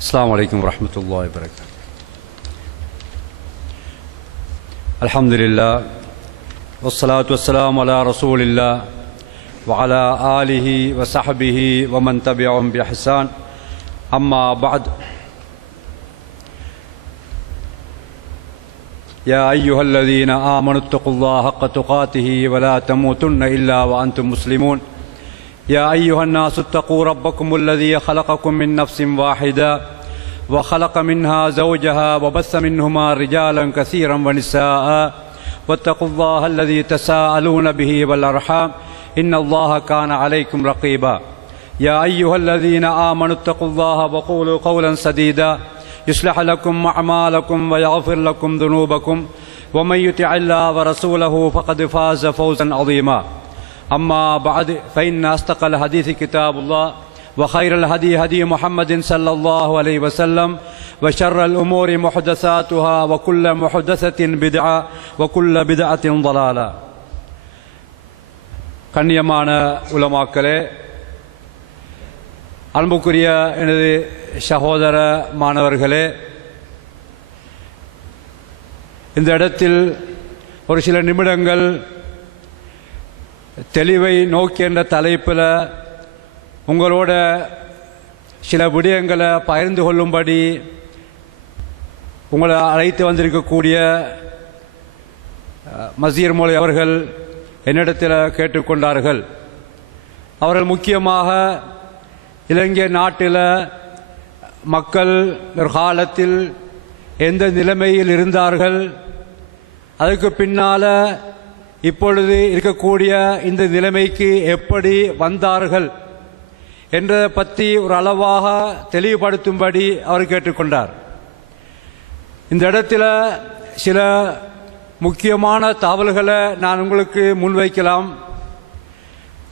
السلام عليكم ورحمة الله وبركاته. الحمد لله والصلاة والسلام على رسول الله وعلى آله وصحبه ومن تبعهم بإحسان. أما بعد، يا أيها الذين آمنوا اتقوا الله حق تقاته ولا تموتن إلا وأنتم مسلمون. يا أيها الناس اتقوا ربكم الذي خلقكم من نفس واحدة وخلق منها زوجها وبث منهما رجالا كثيرا ونساء واتقوا الله الذي تساءلون به والأرحام إن الله كان عليكم رقيبا. يا أيها الذين آمنوا اتقوا الله وقولوا قولا سديدا يصلح لكم أعمالكم ويغفر لكم ذنوبكم ومن يطع الله ورسوله فقد فاز فوزا عظيما. أما بعد، فإن أصدق الحديث كتاب الله وخير الهدي هدي محمد صلى الله عليه وسلم وشر الأمور محدثاتها وكل محدثة بدعة وكل بدعة ضلالة. கண்ணியமான உலமாக்களே, அன்புக்குரிய எனது சகோதர மாணவர்களே, இந்த இடத்தில் ஒரு சில நிமிடங்கள் தெளிவை நோக்கி என்ற தலைப்பில் உங்களோட சில விடயங்களை பகிர்ந்து கொள்ளும்படி உங்களை அழைத்து வந்திருக்கக்கூடிய மசீர் மொழி அவர்கள் என்னிடத்தில் கேட்டுக்கொண்டார்கள். அவர்கள் முக்கியமாக இலங்கை நாட்டில் மக்கள் ஒரு காலத்தில் எந்த நிலைமையில் இருந்தார்கள், அதுக்கு பின்னால் இப்பொழுது இருக்கக்கூடிய இந்த நிலைமைக்கு எப்படி வந்தார்கள் என்றதை பற்றி ஒரு அளவாக தெளிவுபடுத்தும்படி அவர் கேட்டுக்கொண்டார். இந்த இடத்துல சில முக்கியமான தகவல்களை நான் உங்களுக்கு முன்வைக்கலாம்.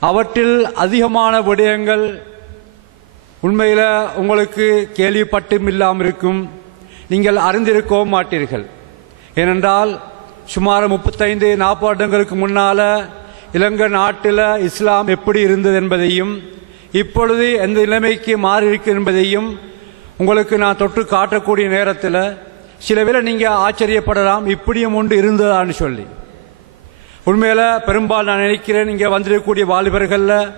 அவற்றில் அதிகமான விடயங்கள் உண்மையில் உங்களுக்கு கேள்விப்பட்டும் இல்லாமல் இருக்கும், நீங்கள் அறிந்திருக்கவும் மாட்டீர்கள். ஏனென்றால் சுமார் 35-40 வருடங்களுக்கு முன்னால் இலங்கை நாட்டில் இஸ்லாம் எப்படி இருந்தது என்பதையும் இப்பொழுது எந்த நிலைமைக்கு மாறியிருக்கு என்பதையும் உங்களுக்கு நான் தொட்டு காட்டக்கூடிய நேரத்தில் சில வேளை நீங்கள் ஆச்சரியப்படலாம், இப்படியும் ஒன்று இருந்ததான்னு சொல்லி. உண்மையில் பெரும்பாலும் நான் நினைக்கிறேன், இங்கே வந்திருக்கக்கூடிய வாலிபர்களில்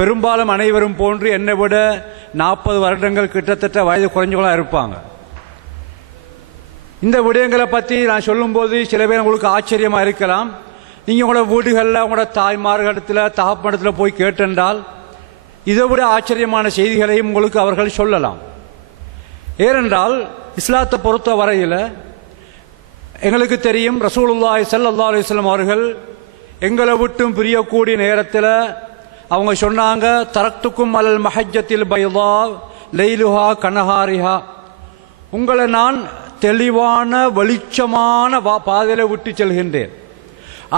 பெரும்பாலும் அனைவரும் போன்று என்னை விட 40 வருடங்கள் கிட்டத்தட்ட வயது குறைஞ்சவங்களாக இருப்பாங்க. இந்த விடயங்களை பற்றி நான் சொல்லும்போது சில பேர் உங்களுக்கு ஆச்சரியமாக இருக்கலாம். நீங்கள் உங்களோட வீடுகளில் உங்களோட தாய்மார்களிடத்தில் தகப்பனிடத்தில் போய் கேட்டென்றால் இதை விட ஆச்சரியமான செய்திகளையும் உங்களுக்கு அவர்கள் சொல்லலாம். ஏனென்றால் இஸ்லாத்தை பொறுத்த வரையில் எங்களுக்கு தெரியும், ரசூலுல்லாஹி ஸல்லல்லாஹு அலைஹி வஸல்லம் அவர்கள் எங்களை விட்டும் பிரியக்கூடிய நேரத்தில் அவங்க சொன்னாங்க, தரக்துக்கும் அலல் மஹஜ்ஜத்தில் பைதா லைலுஹா கனஹாரிஹா, உங்களை நான் தெளிவான வெளிச்சமான பாதையில் விட்டு செல்கின்றேன்,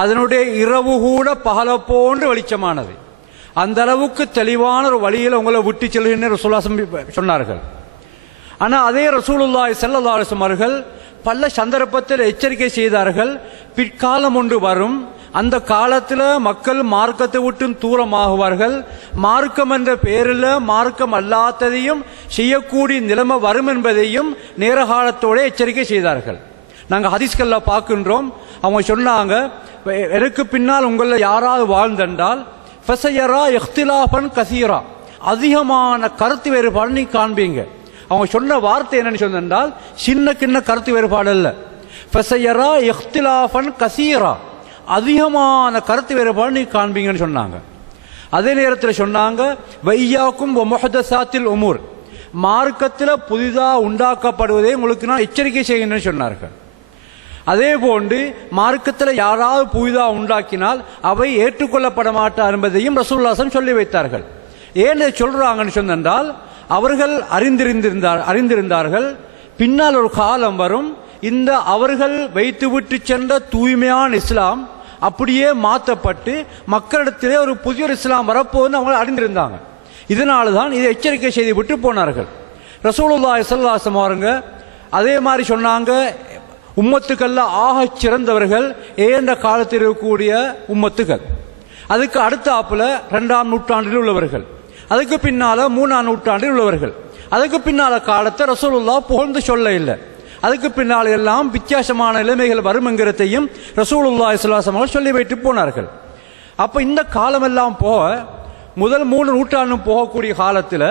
அதனுடைய இரவு கூட பகலை போன்று வெளிச்சமானது, அந்த அளவுக்கு தெளிவான ஒரு வழியில் உங்களை விட்டு செல்கின்ற ரசூலுல்லாஹி சொன்னார்கள். ஆனால் அதே ரசூலுல்லாஹி ஸல்லல்லாஹு அலைஹி வஸல்லம் அவர்கள் பல சந்தர்ப்பத்தில் எச்சரிக்கை செய்தார்கள், பிற்காலம் ஒன்று வரும், அந்த காலத்தில் மக்கள் மார்க்கத்தை விட்டு தூரமாகுவார்கள், மார்க்கம் என்ற பெயரில் மார்க்கம் அல்லாததையும் செய்யக்கூடிய நிலைமை வரும் என்பதையும் நேர காலத்தோடு எச்சரிக்கை செய்தார்கள். நாங்கள் ஹதீஸ்களில் பார்க்கின்றோம், அவங்க சொன்னாங்க, எனக்கு பின்னால் உங்களில் யாராவது வாழ்ந்தென்றால் ஃபஸயரா இஹ்திலாஃபன் கஸீரா, அதிகமான கருத்து வேறுபாடு நீ காண்பீங்க. அவங்க சொன்ன வார்த்தை என்னன்னு சொன்னால் சின்ன கிண்ண கருத்து வேறுபாடு அல்ல, ஃபஸயரா இஹ்திலாஃபன் கஸீரா, அதிகமான கருத்து வேறுபாடு நீ காண்பீங்கன்னு சொன்னாங்க. அதே நேரத்தில் சொன்னாங்க, வையாக்கும் முஹதஸாத்தில் உமூர், மார்க்கத்தில் புதிதாக உண்டாக்கப்படுவதை உங்களுக்கு நான் எச்சரிக்கை செய்கின்றேன்னு சொன்னார்கள். அதே போன்று மார்க்கத்தில் யாராவது புதிதாக உண்டாக்கினால் அவை ஏற்றுக்கொள்ளப்பட மாட்டார் என்பதையும் ரசூலுல்லாஹி சொல்லி வைத்தார்கள். ஏன் சொல்றாங்கன்னு சொன்னால் அவர்கள் அறிந்திருந்தார்கள், பின்னால் ஒரு காலம் வரும், இந்த அவர்கள் வைத்துவிட்டு சென்ற தூய்மையான இஸ்லாம் அப்படியே மாற்றப்பட்டு மக்களிடத்திலே ஒரு புதிய இஸ்லாம் வரப்போகுதுன்னு அவங்க அறிந்திருந்தாங்க. இதனால தான் இதை எச்சரிக்கை செய்து விட்டு போனார்கள். ரசூலுல்லாஹி ஸல்லல்லாஹு அலைஹி வஸல்லம் அவர்கள் அதே மாதிரி சொன்னாங்க, உம்மத்துக்கள்ல ஆகச் சிறந்தவர்கள் ஏந்த காலத்தில் இருக்கக்கூடிய உம்மத்துக்கள், அதுக்கு அடுத்த ஆப்புல 2ஆம் நூற்றாண்டில் உள்ளவர்கள், அதுக்கு பின்னால 3ஆம் நூற்றாண்டில் உள்ளவர்கள், அதுக்கு பின்னால காலத்தை ரசூலுல்லாஹ் புகழ்ந்து சொல்ல இல்லை. அதுக்கு பின்னால் எல்லாம் வித்தியாசமான நிலைமைகள் வரும்ங்கிறதையும் ரசூலுல்லாஹி ஸல்லல்லாஹு அலைஹி வஸல்லம் சொல்லி வைத்து போனார்கள். அப்ப இந்த காலமெல்லாம் போக முதல் 3 நூற்றாண்டும் போகக்கூடிய காலத்தில்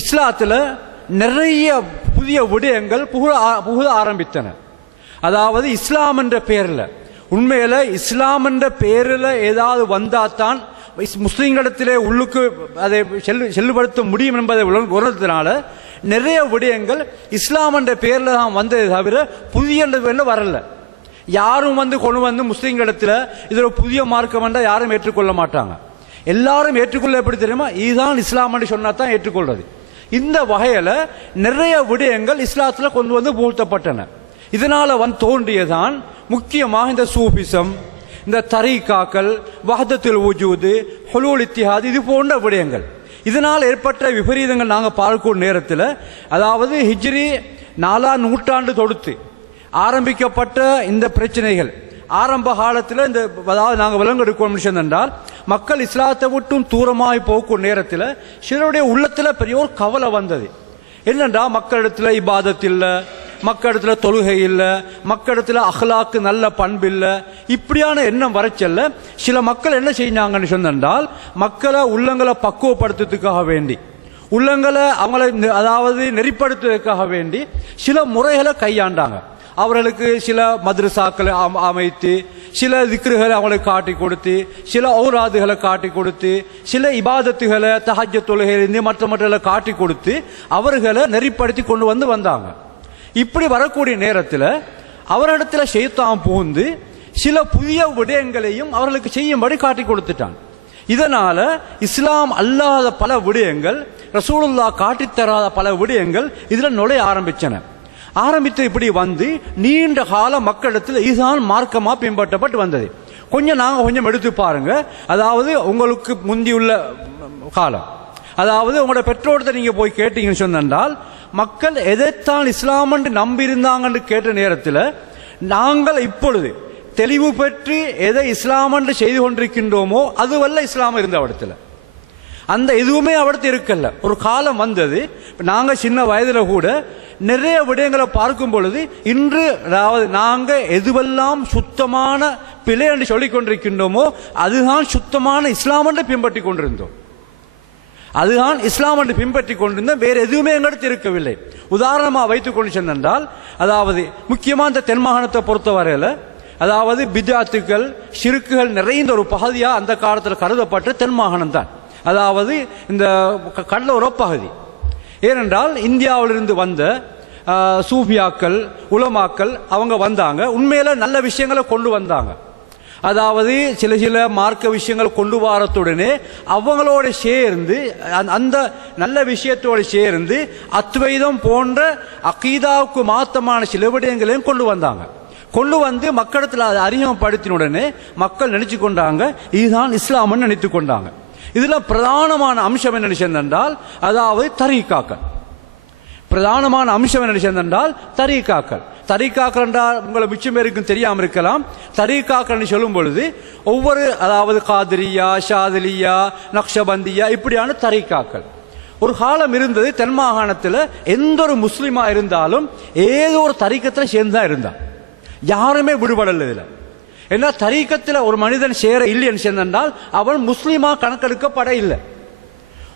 இஸ்லாத்தில் நிறைய புதிய விடயங்கள் புகுத ஆரம்பித்தன. அதாவது இஸ்லாம் என்ற பெயரில், உண்மையில இஸ்லாம் என்ற பெயரில் ஏதாவது வந்தால்தான் முஸ்லிம்களிடத்திலே உள்ளுக்கு அதை செல்லுபடுத்த முடியும் என்பதை உணர்ந்ததுனால நிறைய விடயங்கள் இஸ்லாம் என்ற பெயரில் தான் வந்ததை தவிர புதிய பெயரில் வரல. யாரும் கொண்டு வந்து முஸ்லிம்களிடத்தில் இதில் புதிய மார்க்கம் என்றால் யாரும் ஏற்றுக்கொள்ள மாட்டாங்க. எல்லாரும் ஏற்றுக்கொள்ள எப்படி தெரியுமா, இதுதான் இஸ்லாம் என்று சொன்னா தான் ஏற்றுக்கொள்றது. இந்த வகையில் நிறைய விடயங்கள் இஸ்லாத்தில் கொண்டு வந்து புகுத்தப்பட்டன. இதனால தோன்றியதான் முக்கியமாக இந்த சூஃபிசம், இந்த தரீகாக்கள், வஹ்தத்துல் வஜூது, ஹுலூல் இத்திஹாத், இது போன்ற விடயங்கள். இதனால் ஏற்பட்ட விபரீதங்கள் நாங்கள் பார்க்கும் நேரத்தில், அதாவது ஹிஜ்ரி 4ஆம் நூற்றாண்டு தொடுத்து ஆரம்பிக்கப்பட்ட இந்த பிரச்சனைகள் ஆரம்ப காலத்தில் இந்த அதாவது நாங்கள் விலங்கெடுக்கணும் என்றால் மக்கள் இஸ்லாத்தை விட்டும் தூரமாய் போக்கும் நேரத்தில் சிலருடைய உள்ளத்தில் பெரிய ஒரு கவலை வந்தது. என்னென்றா மக்களிடத்தில் இபாதத் இல்லை, மக்களிடத்தில் தொழுகை இல்லை, மக்களிடத்தில் அஹ்லாக்கு நல்ல பண்பு இல்லை, இப்படியான எண்ணம் வரச்சல்ல சில மக்கள் என்ன செஞ்சாங்கன்னு சொன்னால் மக்களை உள்ளங்களை பக்குவப்படுத்துறதுக்காக வேண்டி, உள்ளங்களை அவங்களை அதாவது நெறிப்படுத்துவதற்காக வேண்டி சில முறைகளை கையாண்டாங்க. அவர்களுக்கு சில மദ്രസാக்களை அமைத்து, சில திக்ருகளை அவங்களுக்கு காட்டி கொடுத்து, சில ஔராதுகளை காட்டி கொடுத்து, சில இபாதத்துகளை தஹஜ்ஜத் தொழுகையிலிருந்து மற்ற காட்டி கொடுத்து அவர்களை நெறிப்படுத்தி கொண்டு வந்தாங்க. இப்படி வரக்கூடிய நேரத்தில் அவரிடத்துல ஷைத்தான் புகுந்து சில புதிய விடயங்களையும் அவர்களுக்கு செய்யும்படி காட்டி கொடுத்துட்டான். இதனால இஸ்லாம் அல்லாத பல விடயங்கள், ரசூலுல்லாஹ் காட்டித்தராத பல விடயங்கள் இதுல நுழைய ஆரம்பித்து இப்படி நீண்ட கால மக்களிடத்தில் இதுதான் மார்க்கமா பின்பற்றப்பட்டு வந்தது. கொஞ்சம் எடுத்து பாருங்க. அதாவது உங்களுக்கு முந்தியுள்ள காலம், அதாவது உங்களோட பெற்றோர்கிட்ட நீங்க போய் கேட்டீங்கன்னு சொன்னால் மக்கள் எதைத்தான் இஸ்லாம் என்று நம்பி இருந்தாங்கன்னு கேட்ட நேரத்தில் நாங்கள் இப்பொழுது தெளிவு பெற்று எதை இஸ்லாம் என்று செய்து கொண்டிருக்கின்றோமோ அதுவல்ல இஸ்லாம் இருந்த இடத்துல, அந்த எதுவுமே அவடத்து இருக்கல. ஒரு காலம் வந்தது, நாங்க சின்ன வயதுல கூட நிறைய விடயங்களை பார்க்கும் பொழுது இன்று அதாவது நாங்க எதுவெல்லாம் சுத்தமான பிழை என்று சொல்லிக் கொண்டிருக்கின்றோமோ அதுதான் சுத்தமான இஸ்லாம் என்று பின்பற்றி கொண்டிருந்தோம். அதுதான் இஸ்லாம் என்று பின்பற்றி கொண்டிருந்தோம், வேற எதுவுமே எங்களுக்கு இருக்கவில்லை. உதாரணமாக வைத்துக் கொண்டு சென்றால், அதாவது முக்கியமா இந்த தென் மாகாணத்தை பொறுத்தவரையில அதாவது பித்அத்துகள் ஷிர்க்குகள் நிறைந்த ஒரு பகுதியா அந்த காலத்தில் கருதப்பட்ட தென் மாகாணம் தான். அதாவது இந்த கடலோர பகுதி. ஏனென்றால் இந்தியாவிலிருந்து வந்த சூஃபியாக்கள், உலமாக்கள் அவங்க வந்தாங்க, உண்மையில நல்ல விஷயங்களை கொண்டு வந்தாங்க. அதாவது சில மார்க்க விஷயங்கள் கொண்டு வரத்துடனே அவங்களோட சேர்ந்து அந்த நல்ல விஷயத்தோடு சேர்ந்து அத்வைதம் போன்ற அகீதாவுக்கு மாத்தமான சில விடயங்களையும் கொண்டு வந்தாங்க. கொண்டு வந்து மக்களிடத்தில் அதை அறிமுகப்படுத்தினுடனே மக்கள் நினைச்சு கொண்டாங்க இதுதான் இஸ்லாம்னு நினைத்து கொண்டாங்க. இதுல பிரதானமான அம்சம் என்ன நினைச்சென்றால் அதாவது தரீகாக்கள். பிரதானமான அம்சம் என்ன நினைச்சென்றால் தரீகாக்கள். தரீகாக்கள் என்றால் உங்களை மிச்சம் பேருக்கும் தெரியாம இருக்கலாம். தரீகாக்கள் சொல்லும் பொழுது ஒவ்வொரு அதாவது காதிரியா, ஷாதிலியா, நக்ஷபந்தியா இப்படியான தரீகாக்கள் ஒரு காலம் இருந்தது. தென் மாகாணத்தில் எந்த ஒரு முஸ்லிமா இருந்தாலும் ஏதோ ஒரு தரீக்கத்தில் சேர்ந்துதான் இருந்தான், யாருமே விடுபடல. இதுல ஏன்னா தரீக்கத்தில் ஒரு மனிதன் சேர இல்லைன்னு சொன்னால் அவன் முஸ்லிமா கணக்கெடுக்கப்பட இல்லை.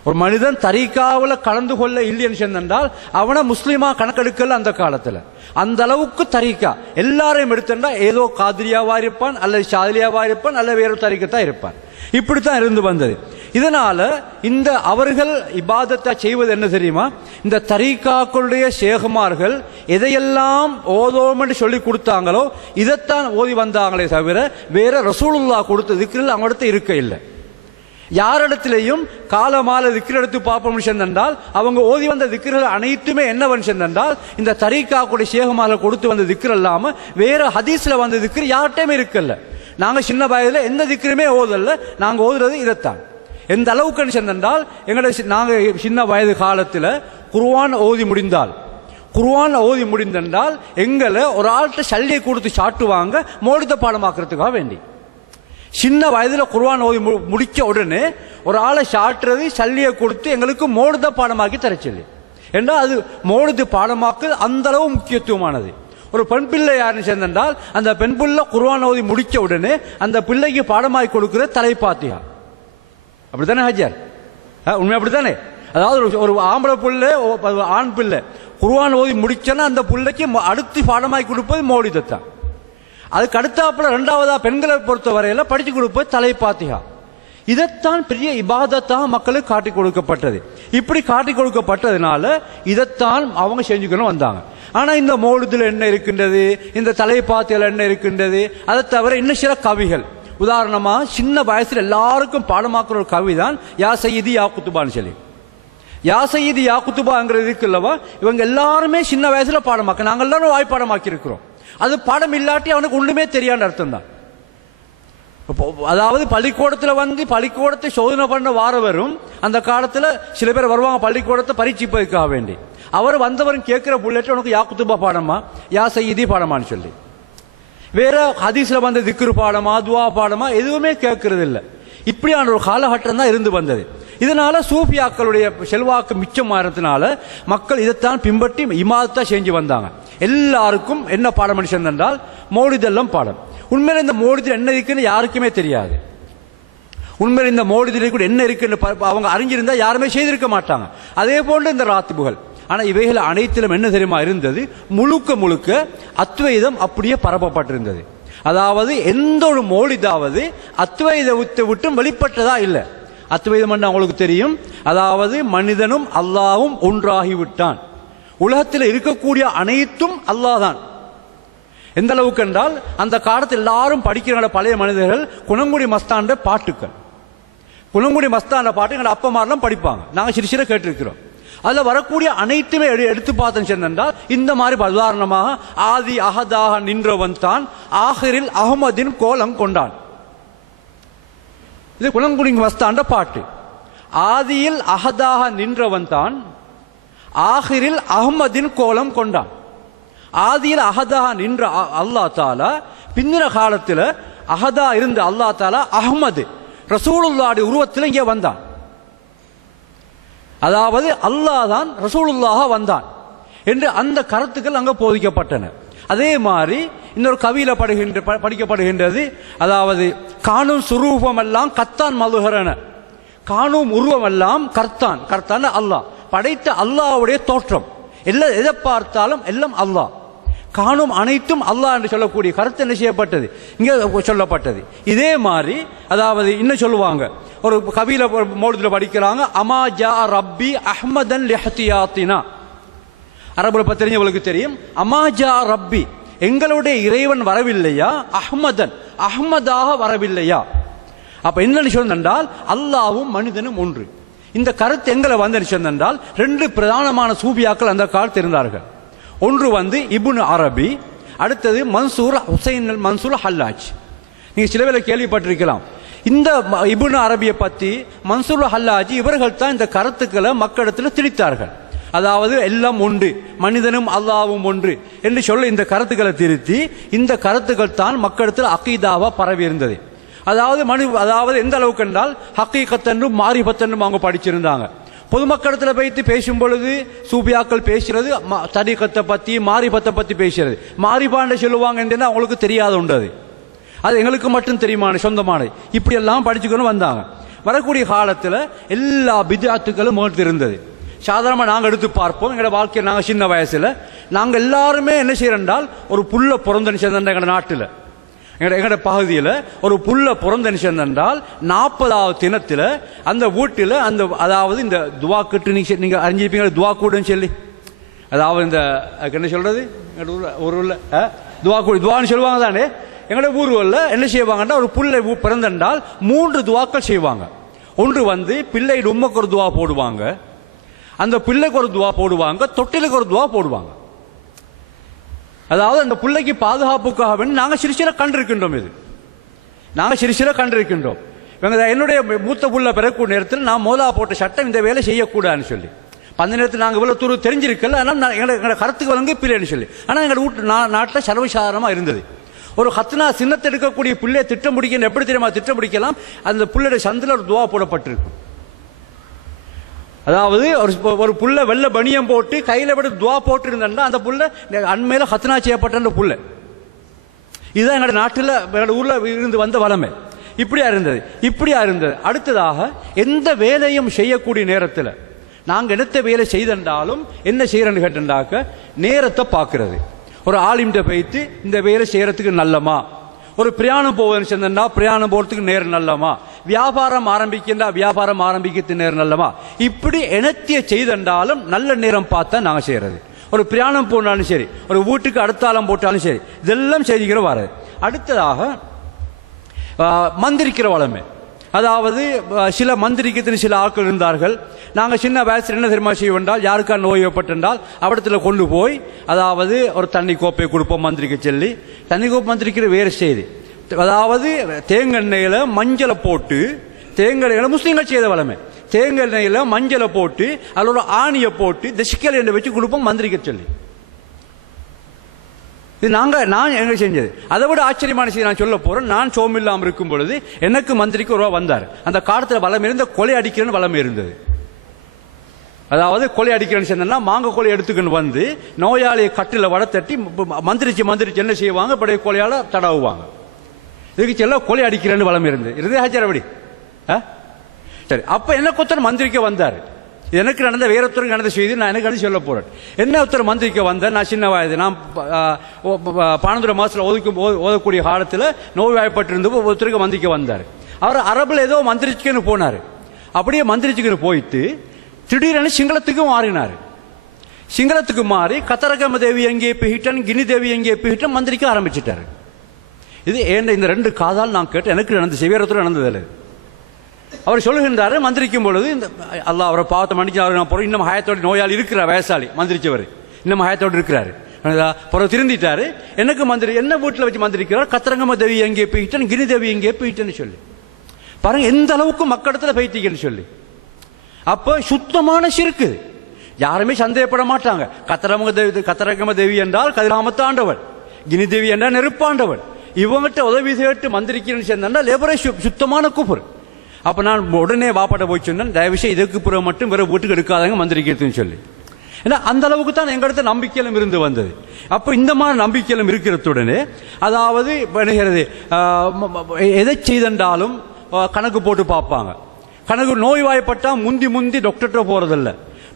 ஒரு மனிதன் தரீக்காவில் கலந்து கொள்ள இல்லைன்னு சொன்னால் அவனை முஸ்லிமா கணக்கெடுக்கல அந்த காலத்தில். அந்த அளவுக்கு தரீக்கா எல்லாரையும் எடுத்துட்டா ஏதோ காதிரியாவா இருப்பான், அல்லது ஷாதிலியாவா இருப்பான், அல்லது வேறு தரீக்கத்தான் இருப்பான். இப்படித்தான் இருந்து வந்தது. இதனால இந்த அவர்கள் இபாதத்தை செய்வது என்ன தெரியுமா, இந்த தரீக்காக்களுடைய ஷேகுமார்கள் எதையெல்லாம் ஓதோம் என்று சொல்லி கொடுத்தாங்களோ இதைத்தான் ஓதி வந்தாங்களே தவிர வேற ரசூலுல்லாஹ் கொடுத்த திக்ரில் அவங்களிடத்து இருக்க இல்லை. யாரிடத்திலையும் காலமால திக்ர் எடுத்து பார்ப்போம் சென்றால் அவங்க ஓதி வந்த திக்ர்கள் அனைத்துமே என்னவன் சென்றால் இந்த தரீக்காக்குடைய ஷேகுமார்கள் கொடுத்து வந்த திக்ர் இல்லாம வேற ஹதீஸ்ல வந்த திக்ர் யார்கிட்டயுமே இருக்கல. நாங்க சின்ன வயதுல எந்த திக்ருமே ஓதல்ல, நாங்க ஓதுறது இதைத்தான். எந்த அளவுக்கு சென்றால் எங்களுடைய நாங்க சின்ன வயது காலத்தில் குர்ஆன் ஓதி முடிந்தால் எங்களை ஒரு ஆள்கிட்ட சல்லியை கொடுத்து சாட்டுவாங்க மோடித்த பாடமாக்குறதுக்காக வேண்டி. சின்ன வயதுல குர்ஆன் ஓதி முடிச்ச உடனே ஒரு ஆளை சாட்டுறது சல்லியை கொடுத்து எங்களுக்கு மோடுத பாடமாக்கி தர சொல்லி. என்றால் அது மௌலிது பாடமாக்கு அந்த அளவு முக்கியத்துவமானது. ஒரு பெண் பிள்ளை யாருன்னு சேர்ந்தால் அந்த பெண் பிள்ளை குர்ஆன் ஓதி முடிச்ச உடனே அந்த பிள்ளைக்கு பாடமாய் கொடுக்கிற தலைப்பாத்தியா. அப்படித்தானே ஹஜ்ஜர்? உண்மை அப்படித்தானே? அதாவது ஒரு ஆம்பளை பிள்ளை ஆண் பிள்ளை குர்ஆன் ஓதி முடிச்சனா அந்த பிள்ளைக்கு அடுத்து பாடமாய் கொடுப்பது மௌலிதத்தான். அதுக்கு அடுத்தாப்புல இரண்டாவதா பெண்களை பொறுத்த வரையில படிச்சு கொடுப்பது தலைப்பாத்தியா. இதைத்தான் பெரிய இபாதத்தாக மக்களுக்கு காட்டி கொடுக்கப்பட்டது. இப்படி காட்டி கொடுக்கப்பட்டதுனால இதைத்தான் அவங்க செஞ்சுக்கணும் வந்தாங்க. ஆனா இந்த மௌலிதுல என்ன இருக்கின்றது, இந்த தலைப்பாத்தியில என்ன இருக்கின்றது, அதை தவிர இன்னும் சில கவிகள், உதாரணமா சின்ன வயசுல எல்லாருக்கும் பாடமாக்குற ஒரு கவிதான் யா சையீதி யா குத்துபான்னு சொல்லி. யா சையீதி யா குத்துபாங்கிறது இருக்குல்லவா, இவங்க எல்லாருமே சின்ன வயசுல பாடமாக்க, நாங்கள் எல்லாரும் வாய்ப்பாடமாக்கி இருக்கிறோம். அது பாடம் இல்லாட்டி அவனுக்கு ஒண்ணுமே தெரியாத அர்த்தம் தான். அதாவது பள்ளிக்கூடத்தில் வந்து பள்ளிக்கூடத்தை சோதனை பண்ண வாரவரும் அந்த காலத்தில் சில பேர் வருவாங்க பள்ளிக்கூடத்தை பரீட்சிப்பதற்காக வேண்டி. அவர் வந்தவரும் கேட்கிற புள்ளட்டு உனக்கு யா குத்துபா பாடமா யா சையீதி பாடமான்னு சொல்லி, வேற ஹதீஸ்ல வந்த திக்ரு பாடமா துவா பாடமா எதுவுமே கேட்கறது இல்லை. இப்படியான ஒரு காலகட்டம் தான் இருந்து வந்தது. இதனால சூஃபியாக்களுடைய செல்வாக்கு மிச்சமானதுனால மக்கள் இதைத்தான் பின்பற்றி இமாதத்தா செஞ்சு வந்தாங்க. எல்லாருக்கும் என்ன பாடம் என்றால் மௌலிதெல்லாம் பாடம். உண்மையில இந்த மௌலிதில் என்ன இருக்குன்னு யாருக்குமே தெரியாது. உண்மையில இந்த மௌலிதில் கூட என்ன இருக்குன்னு அவங்க அறிஞ்சிருந்தா யாருமே செய்திருக்க மாட்டாங்க. அதே போன்று இந்த ராத்திபுகள். ஆனா இவைகள் அனைத்திலும் என்ன தெரியுமா இருந்தது, முழுக்க முழுக்க அத்வைதம் அப்படியே பரப்பப்பட்டிருந்தது. அதாவது எந்த ஒரு மௌலிதாவது அத்வைதத்தை விட்டு வெளிப்பட்டதா இல்லை. அத்வைதம் என்று அவங்களுக்கு தெரியும், அதாவது மனிதனும் அல்லாஹ்வும் ஒன்றாகிவிட்டான், உலகத்தில் இருக்கக்கூடிய அனைத்தும் அல்லாஹ் தான். எந்த அளவுக்கு என்றால் அந்த காலத்தில் எல்லாரும் படிக்கிற பழைய மனிதர்கள் குணங்குடி மஸ்தாண்ட பாட்டுக்கள், குணங்குடி மஸ்தாண்ட பாட்டு எங்களோட அப்பமாரெல்லாம் படிப்பாங்க, நாங்கள் சிறு சிறு கேட்டிருக்கிறோம். அதுல வரக்கூடிய அனைத்துமே எடுத்து பார்த்தேன்னு சொன்னால் இந்த மாதிரி உதாரணமாக ஆதி அகதாக நின்றவன் தான் ஆஹிரில் அஹ்மதின் கோலம் கொண்டான். இது குணங்குடி மஸ்தாண்ட பாட்டு. ஆதியில் அகதாக நின்றவன் தான் ஆஹிரில் அஹ்மதின் கோலம் கொண்டான். ஆதியில் அகதா நின்ற அல்லாஹ் தாலா பின்னிற காலத்தில் அகதா இருந்த அல்லாஹ் தாலா அஹ்மது ரசூலுல்லாஹ்வுடைய உருவத்தில் இங்கே வந்தான். அதாவது அல்லாஹ் தான் ரசூலுல்லாஹ் வந்தான் என்று அந்த கருத்துக்கள் அங்கே போதிக்கப்பட்டன. அதே மாதிரி இன்னொரு கவியில படிக்கப்படுகின்றது, அதாவது காணும் சுரூபம் எல்லாம் கத்தான் மதுகரன, காணும் உருவம் எல்லாம் கர்த்தான், கர்த்தான் அல்லாஹ் படைத்த அல்லாஹ்வுடைய தோற்றம், எல்லாம் எதை பார்த்தாலும் எல்லாம் அல்லாஹ், காணும் அனைத்தும் அல்லாஹ் என்று சொல்லக்கூடிய கருத்து என்ன செய்யப்பட்டது இங்கே சொல்லப்பட்டது. இதே மாதிரி அதாவது இன்னும் சொல்லுவாங்க, ஒரு கவியில மௌலிதுல படிக்கிறாங்க, அமா ஜா ரப்பி அஹ்மதன் லிஹ்தியாத்தினா. அரபுல பத்தி தெரிஞ்சவங்களுக்கு தெரியும், அமா ஜா ரப்பி எங்களுடைய இறைவன் வரவில்லையா, அஹ்மதன் அஹ்மதாக வரவில்லையா. அப்ப என்னன்னு சொன்னால் அல்லாஹ்வும் மனிதனும் ஒன்று. இந்த கருத்து எங்களை வந்து சொன்னால் ரெண்டு பிரதானமான சூபியாக்கள் அந்த காலத்தில் இருந்தார்கள். ஒன்று வந்து இப்னு அரபி, அடுத்தது மன்சூர் ஹுசைன் மன்சூர் ஹல்லாஜ். நீங்க சில வேளை கேள்விப்பட்டிருக்கலாம். இந்த இப்னு அரபியை பத்தி மன்சூர் ஹல்லாஜ் இவர்கள் தான் இந்த கருத்துக்களை மக்களிடத்தில் திணித்தார்கள். அதாவது எல்லாம் ஒன்று, மனிதனும் அல்லாஹ்வும் ஒன்று என்று சொல்ல இந்த கருத்துக்களை திருத்தி இந்த கருத்துக்கள் தான் மக்களிடத்தில் அகீதாவா பரவி இருந்தது. அதாவது எந்த அளவுக்கு என்றால் ஹக்கீகத்தன்னும் மாரிபத்தன்னும் அவங்க படிச்சிருந்தாங்க. பொதுமக்களிடத்தில் வைத்து பேசும் பொழுது சூபியாக்கள் பேசுறது தரீகத்தை பத்தி மாரிபத்தை பத்தி பேசுறது, மாரிபாண்ட சொல்லுவாங்க என்று அவங்களுக்கு தெரியாத உண்டது, அது எங்களுக்கு மட்டும் தெரியுமான சொந்தமானது. இப்படி எல்லாம் படிச்சுக்கணும் வந்தாங்க. வரக்கூடிய காலத்தில் எல்லா பித்அத்துக்களும் மேற்று இருந்தது. சாதாரணமாக நாங்கள் எடுத்து பார்ப்போம், எங்களோட வாழ்க்கையை நாங்கள் சின்ன வயசுல நாங்கள் எல்லாருமே என்ன செய்யறோம், ஒரு புல்ல பிறந்தன்னு சேர்ந்த எங்களோட நாட்டில் எங்களோட பகுதியில் ஒரு புல்ல பிறந்தன்னு என்றால் 40வது தினத்தில் அந்த வீட்டில் அந்த அதாவது இந்த துவா கட்டு நீங்க அறிஞ்சிருப்பீங்க, துவா கூடுன்னு சொல்லி, அதாவது இந்த என்ன சொல்றது ஊர்ல துவா கூடு துவான்னு சொல்லுவாங்க தானே. எங்களோட ஊர்வல்ல என்ன செய்வாங்கன்னா ஒரு புல்லை பிறந்தென்றால் 3 துவாக்கள் செய்வாங்க. ஒன்று வந்து பிள்ளைக்கு உம்மக்கு ஒரு துவா போடுவாங்க, அந்த பிள்ளைக்கு ஒரு துவா போடுவாங்க, தொட்டிலுக்கு ஒரு துவா போடுவாங்க. அதாவது அந்த பிள்ளைக்கு பாதுகாப்புக்காக நாங்கள் சிறுசில கண்டிருக்கின்றோம். இது நாங்கள் சிறுசில கண்டிருக்கின்றோம். என்னுடைய மூத்த புள்ள பிறக்கூடிய நேரத்தில் நான் மோதா போட்ட சட்டம் இந்த வேலை செய்யக்கூடாதுன்னு சொல்லி அந்த நேரத்தில் நாங்கள் இவ்வளவு தூரம் தெரிஞ்சிருக்கல, ஆனால் எங்களோட கருத்துக்கு வந்து பிள்ளைன்னு சொல்லி, ஆனால் எங்களோட வீட்டு நாட்டில் சர்வசாதாரணமாக இருந்தது. ஒரு ஹத்னா சின்னத்தை எடுக்கக்கூடிய பிள்ளையை திட்டம் பிடிக்கணும், எப்படி தெரியுமா திட்டம் பிடிக்கலாம், அந்த பிள்ளைய சந்தில ஒரு துவா போடப்பட்டிருக்கும். அதாவது ஒரு புள்ள வெள்ள பனியம் போட்டு கையில விட துவா போட்டு இருந்தா அந்த புள்ள அண்மையில ஹத்னா செய்யப்பட்ட புள்ள. இதுதான் எங்களோட நாட்டில் எங்களோட ஊர்ல இருந்து வந்த வளமை. இப்படியா இருந்தது. அடுத்ததாக எந்த வேலையும் செய்யக்கூடிய நேரத்தில் நாங்கள் என்னத்த வேலை செய்தாலும் என்ன செய்யறன்னு கேட்டாக்க நேரத்தை பார்க்கறது. ஒரு ஆலிம்கிட்ட போயிட்டு இந்த வேலை செய்யறதுக்கு நல்லமா, ஒரு பிரயாணம் போவதுன்னு சொன்னா பிரயாணம் போறதுக்கு நேரம் நல்லமா, வியாபாரம் ஆரம்பிக்கின்றா வியாபாரம் ஆரம்பிக்கிறது நேரம் நல்லமா, இப்படி எனத்திய செய்தாலும் நல்ல நேரம் பார்த்தா நாங்க செய்யறது. ஒரு பிரயாணம் போனாலும் சரி, ஒரு வீட்டுக்கு அடுத்தாலம் போட்டாலும் சரி, இதெல்லாம் செய்திக்கிற வர்றது. அடுத்ததாக மந்திரிக்கிற வளமை. அதாவது சில மந்திரிக்கிறதுன்னு சில ஆட்கள் இருந்தார்கள். நாங்கள் சின்ன வயசுல என்ன தெரியுமா செய்ய வேண்டால், யாருக்கா நோய்ப்பட்டால் அவடத்துல கொண்டு போய் அதாவது ஒரு தண்ணி கோப்பை கொடுப்போம் மந்திரிக்க சொல்லி. தண்ணி கோப்பை மந்திரிக்கிற வேறு செய்தி. அதாவது தேங்காய் மஞ்சளை போட்டு, தேங்காய் முஸ்லீம்கள் செய்த வளமை, தேங்காய் மஞ்சளை போட்டு அதில் ஒரு ஆணியை போட்டு தசிக்கல் எண்ணெய் வச்சு கொடுப்போம் மந்திரிக்க சொல்லி. இது நான் எங்க செஞ்சது. அதை விட ஆச்சரியமான செய்தி நான் சொல்ல போறேன். நான் சோமில்லாமல் இருக்கும் பொழுது எனக்கு மந்திரிக்கு ஒரு வந்தார். அந்த காலத்தில் வளம் இருந்த கொலை அடிக்கிறன்னு வளம் இருந்தது. அதாவது கொலை அடிக்கிறேன்னு சொன்னா மாங்க கொலை எடுத்துக்கின்னு வந்து நோயாளியை கட்டில வட தட்டி மந்திரிச்சு என்ன செய்வாங்க, படைய கொலையால தடவுவாங்க. இதுக்கு செல்ல கொலை அடிக்கிறேன்னு வளம் இருந்தது. ஹஜரபடி சரி. அப்ப என்ன கொத்தர் மந்திரிக்க வந்தார். எனக்கு நடந்த வேற ஒருத்தருக்கு நடந்த செய்தி நான் எனக்கு சொல்ல போறேன். என்ன ஒருத்தர் மந்திரிக்க வந்தார். நான் சின்ன வயது, நான் 12 மாசத்துல ஓதக்கூடிய காலத்தில் நோய்வாய்ப்பட்டிருந்த ஒருத்தருக்கு மந்திரிக்க வந்தார். அவர் அரபுல ஏதோ மந்திரிச்சுன்னு போனார். அப்படியே மந்திரிச்சுன்னு போயிட்டு திடீரென சிங்களத்துக்கு மாறினார். சிங்களத்துக்கு மாறி கத்தரகம தேவி எங்கே பிகிட்டன், கினி தேவி எங்கே பிகிட்டன் மந்திரிக்க ஆரம்பிச்சிட்டாரு. இது ஏன் இந்த 2 காதால் நான் கேட்டு எனக்கு நடந்த செவியரத்தில் நடந்ததில்லை. அவர் சொல்லுகின்றாரு, மந்திரிக்கும் பொழுது இந்த அல்லாஹ் அவரை பாவத்தை மன்னிச்சு அவர் போறோம். இன்னும் ஹயத்தோடு நோயாளி இருக்கிறார், வயசாளி மந்திரிச்சவர் இன்னும் ஹயத்தோடு இருக்கிறாரு. பிறகு திருந்திட்டாரு. எனக்கு மந்திரி என்ன வீட்டில் வச்சு மந்திரிக்கிறார், கத்தரங்கம தேவி எங்கே போயிட்டேன், கினி தேவி எங்கே போயிட்டேன்னு சொல்லி பாருங்க எந்த அளவுக்கு மக்களிடத்துல பைத்திக்கன்னு சொல்லி. அப்போ சுத்தமான சிறுக்கு, யாருமே சந்தேகப்பட மாட்டாங்க. கத்தரங்கம தேவி என்றால் கதிராமத்து ஆண்டவன், கினி தேவி என்றால் நெருப்பாண்டவன். இவங்கிட்ட உதவி கேட்டு மந்திரிக்கிறேன்னு சொன்னா லேபரே சுத்தமான கூப்பர். அப்ப நான் உடனே வாப்பாட்ட போய் சொன்னேன், தயவுசெய்து இதுக்கு பிறகு மட்டும் வேற வீட்டுக்கு எடுக்காதங்க மந்திரிக்கிறதுன்னு சொல்லி. ஏன்னா அந்த அளவுக்கு தான் எங்களிடத்த நம்பிக்கையிலும் இருந்து வந்தது. அப்ப இந்த மாதிரி நம்பிக்கையிலும் இருக்கிறதுடனே அதாவது எதை செய்தாலும் கணக்கு போட்டு பார்ப்பாங்க. கணக்கு நோய்வாய்ப்பட்டா முந்தி டாக்டர்கிட்ட போறதில்ல.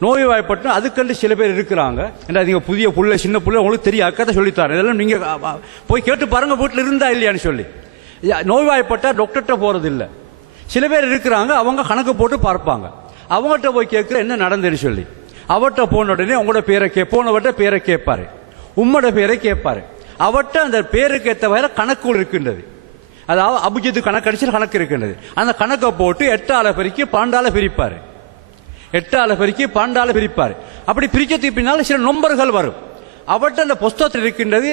நோய்வாய்ப்பட்டு அதுக்கண்டு சில பேர் இருக்கிறாங்க. நீங்க புதிய புள்ள சின்ன புள்ள உங்களுக்கு தெரிய அக்கத்தை சொல்லித்தாரு, இதெல்லாம் நீங்க போய் கேட்டு பாருங்க வீட்டில் இருந்தா இல்லையான்னு சொல்லி. நோய்வாய்ப்பட்டா டாக்டர்கிட்ட போறது இல்லை. சில பேர் இருக்கிறாங்க, அவங்க கணக்கு போட்டு பார்ப்பாங்க. அவங்ககிட்ட போய் கேட்கிற என்ன நடந்துன்னு சொல்லி. அவட்ட போன உடனே உங்களோட பேரை போனவட்ட பேரை கேட்பாரு, உம்மோட பேரை கேட்பாரு. அவட்ட அந்த பேருக்கு ஏற்ற வகையில் கணக்குகள் இருக்கின்றது. அதாவது அபிஜித்து கணக்கடிச்சு கணக்கு இருக்கின்றது. அந்த கணக்கை போட்டு 8 பெருக்கி 12 பிரிப்பாரு. 8 பெருக்கி 12 பிரிப்பாரு. அப்படி பிரிச்சதுக்கு பின்னால் சில நம்பர்கள் வரும். அவட்ட அந்த புஸ்தகத்தில் இருக்கின்றது.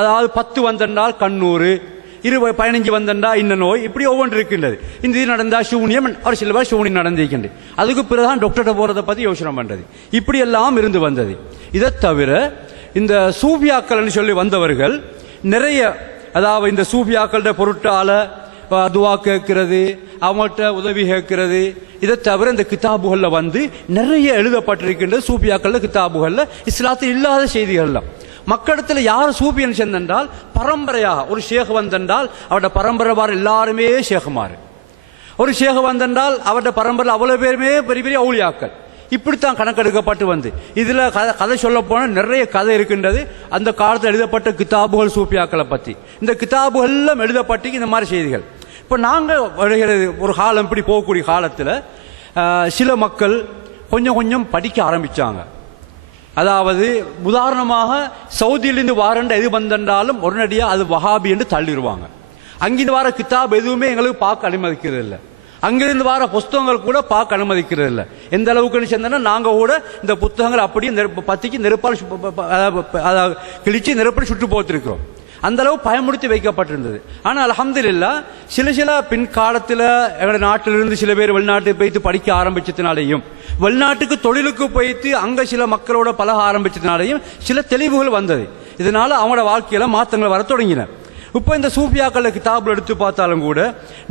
அதாவது 10 வந்தால் கண்ணூறு, 15 வந்தா இந்த நோய், இப்படி ஒவ்வொன்று இருக்கின்றது. இந்த இது நடந்தா சூனியம், ஒரு சில பேர் சூனியம் நடந்திருக்கின்றது. அதுக்கு பிறகுதான் டாக்டர்கிட்ட போறதை பத்தி யோசனை பண்றது. இப்படி எல்லாம் இருந்து வந்தது. இதை தவிர இந்த சூஃபியாக்கள் சொல்லி வந்தவர்கள் நிறைய, அதாவது இந்த சூஃபியாக்கள பொருட்டால துவா கேட்கிறது, அவங்கள்ட்ட உதவி கேட்கிறது. இதை தவிர இந்த கிதாபுகள்ல வந்து நிறைய எழுதப்பட்டிருக்கின்றது. சூஃபியாக்கள் கிதாபுகள்ல இஸ்லாத்தில் இல்லாத செய்திகள்லாம் மக்களிடத்தில் யார் சூஃபியன் சென்றால் பரம்பரையாக ஒரு ஷேக் வந்தால் அவருடைய பரம்பரை எல்லாருமே ஷேகுமாறு. ஒரு ஷேக் வந்தால் அவருடைய பரம்பரை அவ்வளவு பேருமே பெரிய பெரிய அவுலியாக்கள். இப்படித்தான் கணக்கெடுக்கப்பட்டு வந்து இதுல கதை சொல்ல போன நிறைய கதை இருக்கின்றது. அந்த காலத்தில் எழுதப்பட்ட கிதாபுகள் சூஃபியாக்களை பத்தி, இந்த கிதாபுகள் எல்லாம் எழுதப்பட்டு இந்த மாதிரி செய்திகள். இப்ப நாங்க ஒரு காலம் இப்படி போகக்கூடிய காலத்துல சில மக்கள் கொஞ்சம் கொஞ்சம் படிக்க ஆரம்பிச்சாங்க. அதாவது உதாரணமாக சவுதியிலிருந்து வாரண்ட எது வந்தாலும் உடனடியாக அது வஹாபி என்று தள்ளிடுவாங்க. அங்கிருந்து வர கிதாப் எதுவுமே எங்களுக்கு பார்க்க அனுமதிக்கிறது இல்லை. அங்கிருந்து வர புத்தகங்கள் கூட பார்க்க அனுமதிக்கிறது இல்லை. எந்த அளவுக்குன்னு சொன்னா நாங்க கூட இந்த புத்தகங்கள் அப்படியே பத்திக்கு நெருப்பால் கிழிச்சு நெருப்படி சுட்டு போத்திருக்கிறோம். அந்த அளவு பயமுறுத்தி வைக்கப்பட்டிருந்தது. ஆனால் அல்ஹம்துலில்லாஹ் சில பின்காலத்தில் எங்களுடைய நாட்டிலிருந்து சில பேர் வெளிநாட்டுக்கு போய்த்து படிக்க ஆரம்பிச்சதுனாலையும், வெளிநாட்டுக்கு தொழிலுக்கு போய்த்து அங்க சில மக்களோட பழக ஆரம்பிச்சதுனாலையும் சில தெளிவுகள் வந்தது. இதனால அவங்களோட வாழ்க்கையில மாற்றங்கள் வர தொடங்கின. இப்போ இந்த சூஃபியாக்கள் கிதாபில் எடுத்து பார்த்தாலும் கூட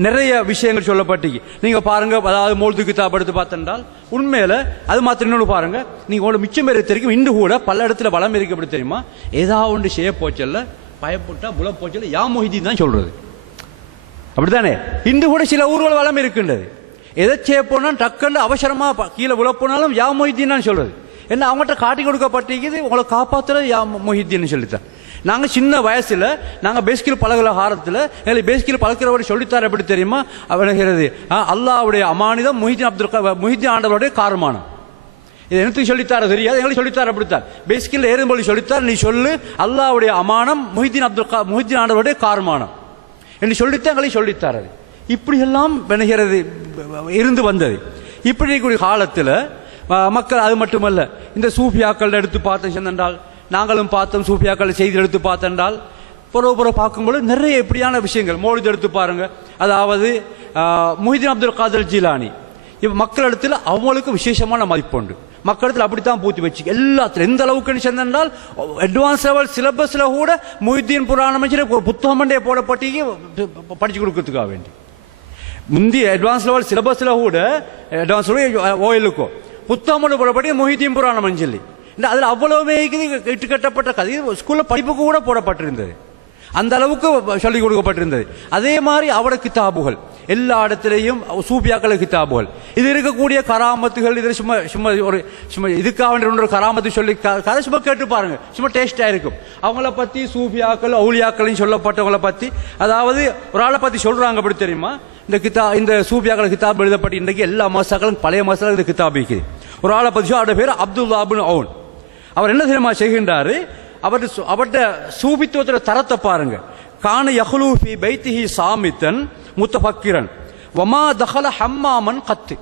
நிறைய விஷயங்கள் சொல்லப்பட்டீங்க. நீங்க பாருங்க, அதாவது மௌலிது கிதாப் எடுத்து பார்த்தென்றால் உண்மையில அது மாத்திரம் இன்னொன்று பாருங்க, நீங்க உங்களோட மிச்சம் பேர் தெரியும் இன்று கூட பல இடத்துல வளம் இருக்கு. எப்படி தெரியுமா? ஏதாவது ஒன்று செய்ய போச்சல்ல, பயப்பட்டா புல போச்சல்ல, யா மொஹிதீன் தான் சொல்றது. அப்படித்தானே? இன்று கூட சில ஊர்கள் வளம் இருக்கின்றது. எதை செய்ய போனால் டக்குன்னு அவசரமா கீழே விழ போனாலும் யா மொஹிதீன் தான் சொல்றது. என்ன அவங்கள்ட்ட காட்டி கொடுக்கப்பட்டிருக்குது, உங்களை காப்பாற்றுற யா மொஹிதீன் சொல்லித்தான். நாங்கள் சின்ன வயசுல நாங்கள் பேஸ்கில் பழகிற காலத்தில் எங்களுக்கு பேஸ்கில் பழக்கிறவரை சொல்லித்தார். எப்படி தெரியுமா? அவனுகிறது அல்லாவுடைய அமானிதம் முஹிதீன் ஆண்டவருடைய காரணமானம். இது எனக்கு சொல்லித்தார தெரியாது, எங்களுக்கு சொல்லித்தார். அப்படித்தான் பேஸ்கில் ஏறும்பொழி சொல்லித்தார். நீ சொல்லு அல்லாவுடைய அமானம் முஹிதீன் ஆண்டவருடைய காரணமானம் என்று சொல்லித்தான் எங்களை சொல்லித்தார். இப்படி எல்லாம் வினைகிறது இருந்து வந்தது. இப்படி இருக்கக்கூடிய காலத்தில் மக்கள் அது மட்டுமல்ல, இந்த சூஃபியாக்கள் எடுத்து பார்த்து சென்றால் நாங்களும் பார்த்தோம். சூஃபியாக்கள் செய்தி எடுத்து பார்த்தென்றால் புற பார்க்கும்போது நிறைய எப்படியான விஷயங்கள். மௌலித் எடுத்து பாருங்க, அதாவது முஹிதீன் அப்துல் காதர் ஜீலானி இப்போ மக்களிடத்தில் அவங்களுக்கு விசேஷமான மதிப்புண்டு. மக்களிடத்தில் அப்படித்தான் பூத்தி வச்சு எல்லாத்திலும் எந்த அளவுக்கு சென்றால் அட்வான்ஸ் லெவல் சிலபஸ்ல கூட முஹிதீன் புராணம் புத்தகம் மண்டே போடப்பட்டு படிச்சு கொடுக்கறதுக்காக வேண்டி முந்தி அட்வான்ஸ் லெவல் சிலபஸ்ல கூட அட்வான்ஸ் ஓயிலுக்கோ புத்தகம் போடப்பட்டு முஹிதீன் புராணம் சொல்லி அதில் அவ்வளவுமே இட்டு கட்டப்பட்ட கதை ஸ்கூல்ல படிப்புக்கு கூட போடப்பட்டிருந்தது. அந்த அளவுக்கு சொல்லிக் கொடுக்கப்பட்டிருந்தது. அதே மாதிரி அவட கிதாபுகள் எல்லா இடத்திலையும் சூஃபியாக்கள் கிதாபுகள் இது இருக்கக்கூடிய கராமத்துகள். இது சும்மா சும்மா ஒரு சும்மா இதுக்காக வேண்டிய கராமத்து சொல்லி கதை சும்மா கேட்டு பாருங்க, சும்மா டேஸ்டா இருக்கும். அவங்கள பத்தி சூஃபியாக்கள் அவுலியாக்கள் சொல்லப்பட்டவங்களை பத்தி, அதாவது ஒரு ஆளை பத்தி சொல்றாங்க. அப்படி தெரியுமா? இந்த சூஃபியாக்கள் கிதாப் எழுதப்பட்டு இன்றைக்கு எல்லா மசாக்களும் பழைய மசாக்கள் இந்த கிதாப் இருக்குது. ஒரு ஆளை பத்தி அவருடைய பேர் அப்துல்லா இப்னு அவுன். அவர் என்ன தெரியுமா செய்கின்றாரு? அவருடைய சூபித்துவத்தோட தரத்தை பாருங்க. கான யஹ்லு ஃபீ பைத்திஹி சாமித்தன் முத்தஃபக்கிரன் வமா தஹல ஹம்மாமன் கத்து.